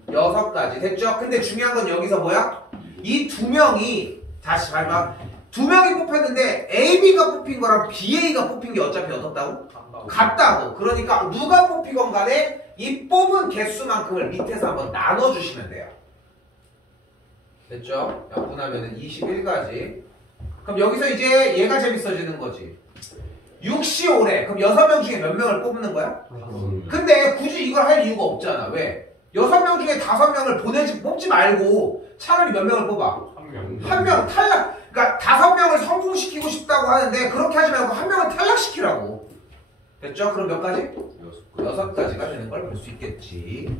6가지. 됐죠? 근데 중요한 건 여기서 뭐야? 이 2명이 다시 말해봐. 2명이 뽑혔는데 AB가 뽑힌 거랑 BA가 뽑힌 게 어차피 어떻다고? 같다고. 그러니까 누가 뽑히건 간에 이 뽑은 개수만큼을 밑에서 한번 나눠주시면 돼요. 됐죠? 약분하면은 21까지. 그럼 여기서 이제 얘가 재밌어지는 거지. 6시 오래. 그럼 6명 중에 몇 명을 뽑는 거야? 근데 굳이 이걸 할 이유가 없잖아. 왜? 6명 중에 5명을 뽑지 말고 차라리 몇 명을 뽑아? 한 명 탈락. 그러니까 5명을 성공시키고 싶다고 하는데 그렇게 하지 말고 한 명을 탈락시키라고. 됐죠? 그럼 몇 가지? 6가지가 되는 걸 볼 수 있겠지.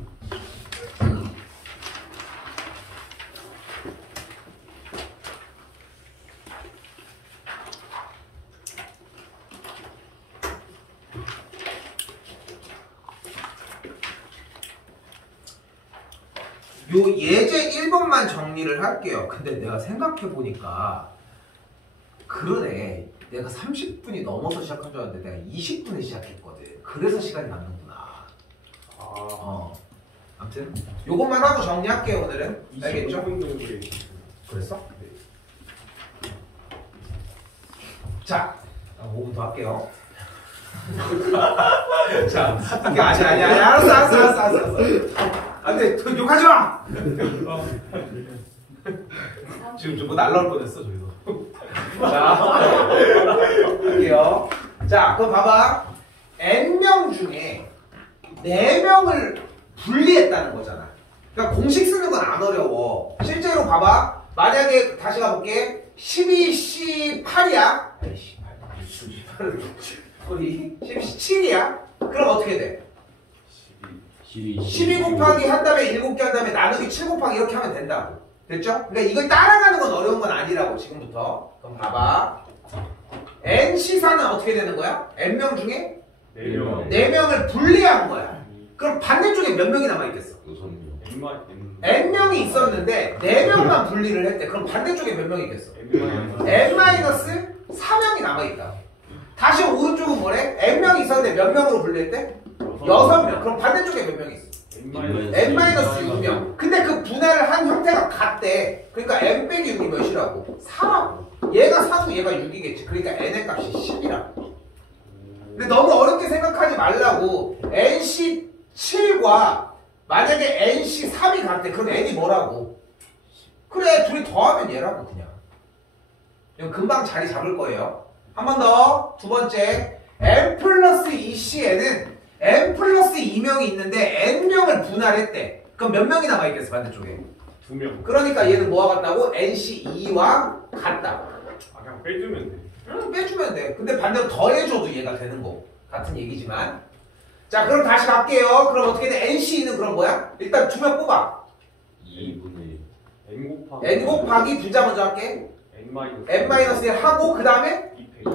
요 예제 1번만 정리를 할게요. 근데 내가 생각해보니까 그러네. 내가 30분이 넘어서 시작한 줄 알았는데 내가 20분에 시작했거든. 그래서 시간이 남는구나. 아무튼 요것만 하고 정리할게요. 오늘은. 알겠죠? 25분 정도에 그랬어? 자, 5분 더 할게요. 자, 아니야. 알았어. 안돼, 욕하지 마! 지금 뭐 날라올 뻔했어, 저기서. 자, 할게요. 자, 그럼 봐봐. N명 중에 4명을 분리했다는 거잖아. 그러니까 공식 쓰는 건 안 어려워. 실제로 봐봐. 만약에, 다시 가볼게. 12C8이야. 아이씨, 12C7이야? 그럼 어떻게 돼? 12 곱하기 한 다음에 7개 한 다음에 나누기 7 곱하기 이렇게 하면 된다고. 됐죠? 그러니까 이걸 따라가는 건 어려운 건 아니라고 지금부터. 그럼 봐봐. N시사는 어떻게 되는 거야? N명 중에 4명. 4명을 분리한 거야. 그럼 반대쪽에 몇 명이 남아있겠어? 6명. N명이 있었는데 4명만 분리를 했대. 그럼 반대쪽에 몇 명이 있겠어? N-4명이 남아있다. 다시 오른쪽은 뭐래? N명이 있었는데 몇 명으로 분리했대? 6명. 그럼 반대쪽에 몇 명 있어? N-6명. 근데 그 분할을 한 형태가 같대. 그러니까 N 빼기 6이 몇이라고? 4라고. 얘가 4고 얘가 6이겠지. 그러니까 N의 값이 10이라고. 근데 너무 어렵게 생각하지 말라고. NC7과 만약에 NC3이 같대. 그럼 N이 뭐라고? 그래, 둘이 더하면 얘라고 그냥. 이거 금방 자리 잡을 거예요. 한 번 더. 두 번째. N 플러스 2C에는 N 플러스 2명이 있는데 N명을 분할했대. 그럼 몇 명이 남아있겠어 반대쪽에? 2명. 그러니까 얘는 뭐와 같다고? NC2와 같다. 그냥 빼주면 돼. 응, 빼주면 돼. 근데 반대로 더해줘도 얘가 되는 거. 같은 얘기지만. 자, 그럼 다시 갈게요. 그럼 어떻게 돼? NC2는 그럼 뭐야? 일단 2명 뽑아. 2분의 N 곱하기 분자 먼저 할게. N-1 하고 그 다음에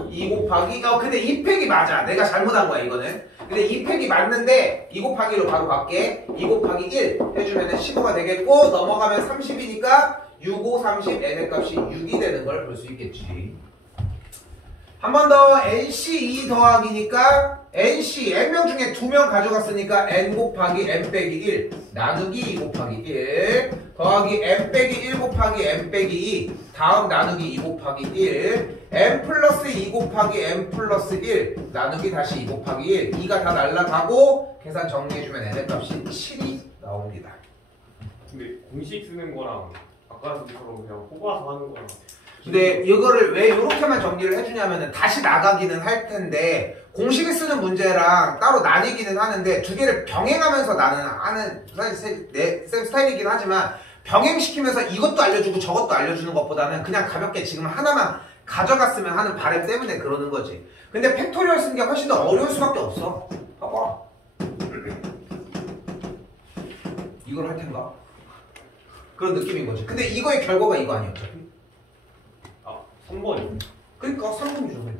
2 곱하기 근데 2팩이 맞아. 내가 잘못한 거야 이거는. 근데 2팩이 맞는데 2 곱하기로 바로 갈게. 2 곱하기 1 해주면 15가 되겠고 넘어가면 30이니까 6, 5, 30 N의 값이 6이 되는 걸 볼 수 있겠지. 한 번 더. NC2 더하기니까 NC N명 중에 2명 가져갔으니까 N 곱하기 N 빼기 1 나누기 2 곱하기 1 더하기 N 빼기 1 곱하기 N 빼기 2 다음 나누기 2 곱하기 1 N 플러스 2 곱하기 N 플러스 1 나누기 다시 2 곱하기 1 2가 다 날라가고 계산 정리해주면 N의 값이 7이 나옵니다. 근데 공식 쓰는 거랑 아까처럼 그냥 뽑아서 하는 거랑 근데 이거를 왜 이렇게만 정리를 해주냐면은 다시 나가기는 할 텐데 공식을 쓰는 문제랑 따로 나뉘기는 하는데 두 개를 병행하면서 나는 하는 사실 내 쌤 스타일이긴 하지만 병행시키면서 이것도 알려주고 저것도 알려주는 것보다는 그냥 가볍게 지금 하나만 가져갔으면 하는 바람 때문에 그러는 거지. 근데 팩토리얼 쓰는 게 훨씬 더 어려울 수밖에 없어. 봐봐. 이걸 할 텐가? 그런 느낌인 거지. 근데 이거의 결과가 이거 아니야 어차피. 3번이. 그러니까 3번이죠.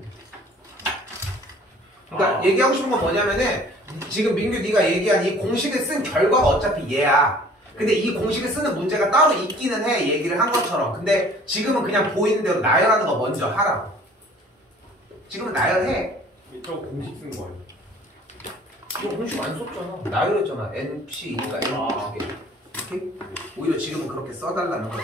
그러니까 얘기하고 싶은 건 뭐냐면은 지금 민규 네가 얘기한 이 공식을 쓴 결과가 어차피 얘야. 근데 이 공식을 쓰는 문제가 따로 있기는 해. 얘기를 한 것처럼. 근데 지금은 그냥 보이는 대로 나열하는 거 먼저 하라고. 지금은 나열해. 저 공식 쓴 거 아니야? 이거 공식 안 썼잖아. 나열했잖아. NC2가 N 두 개. 오케이? 오히려 지금은 그렇게 써달라는 거지.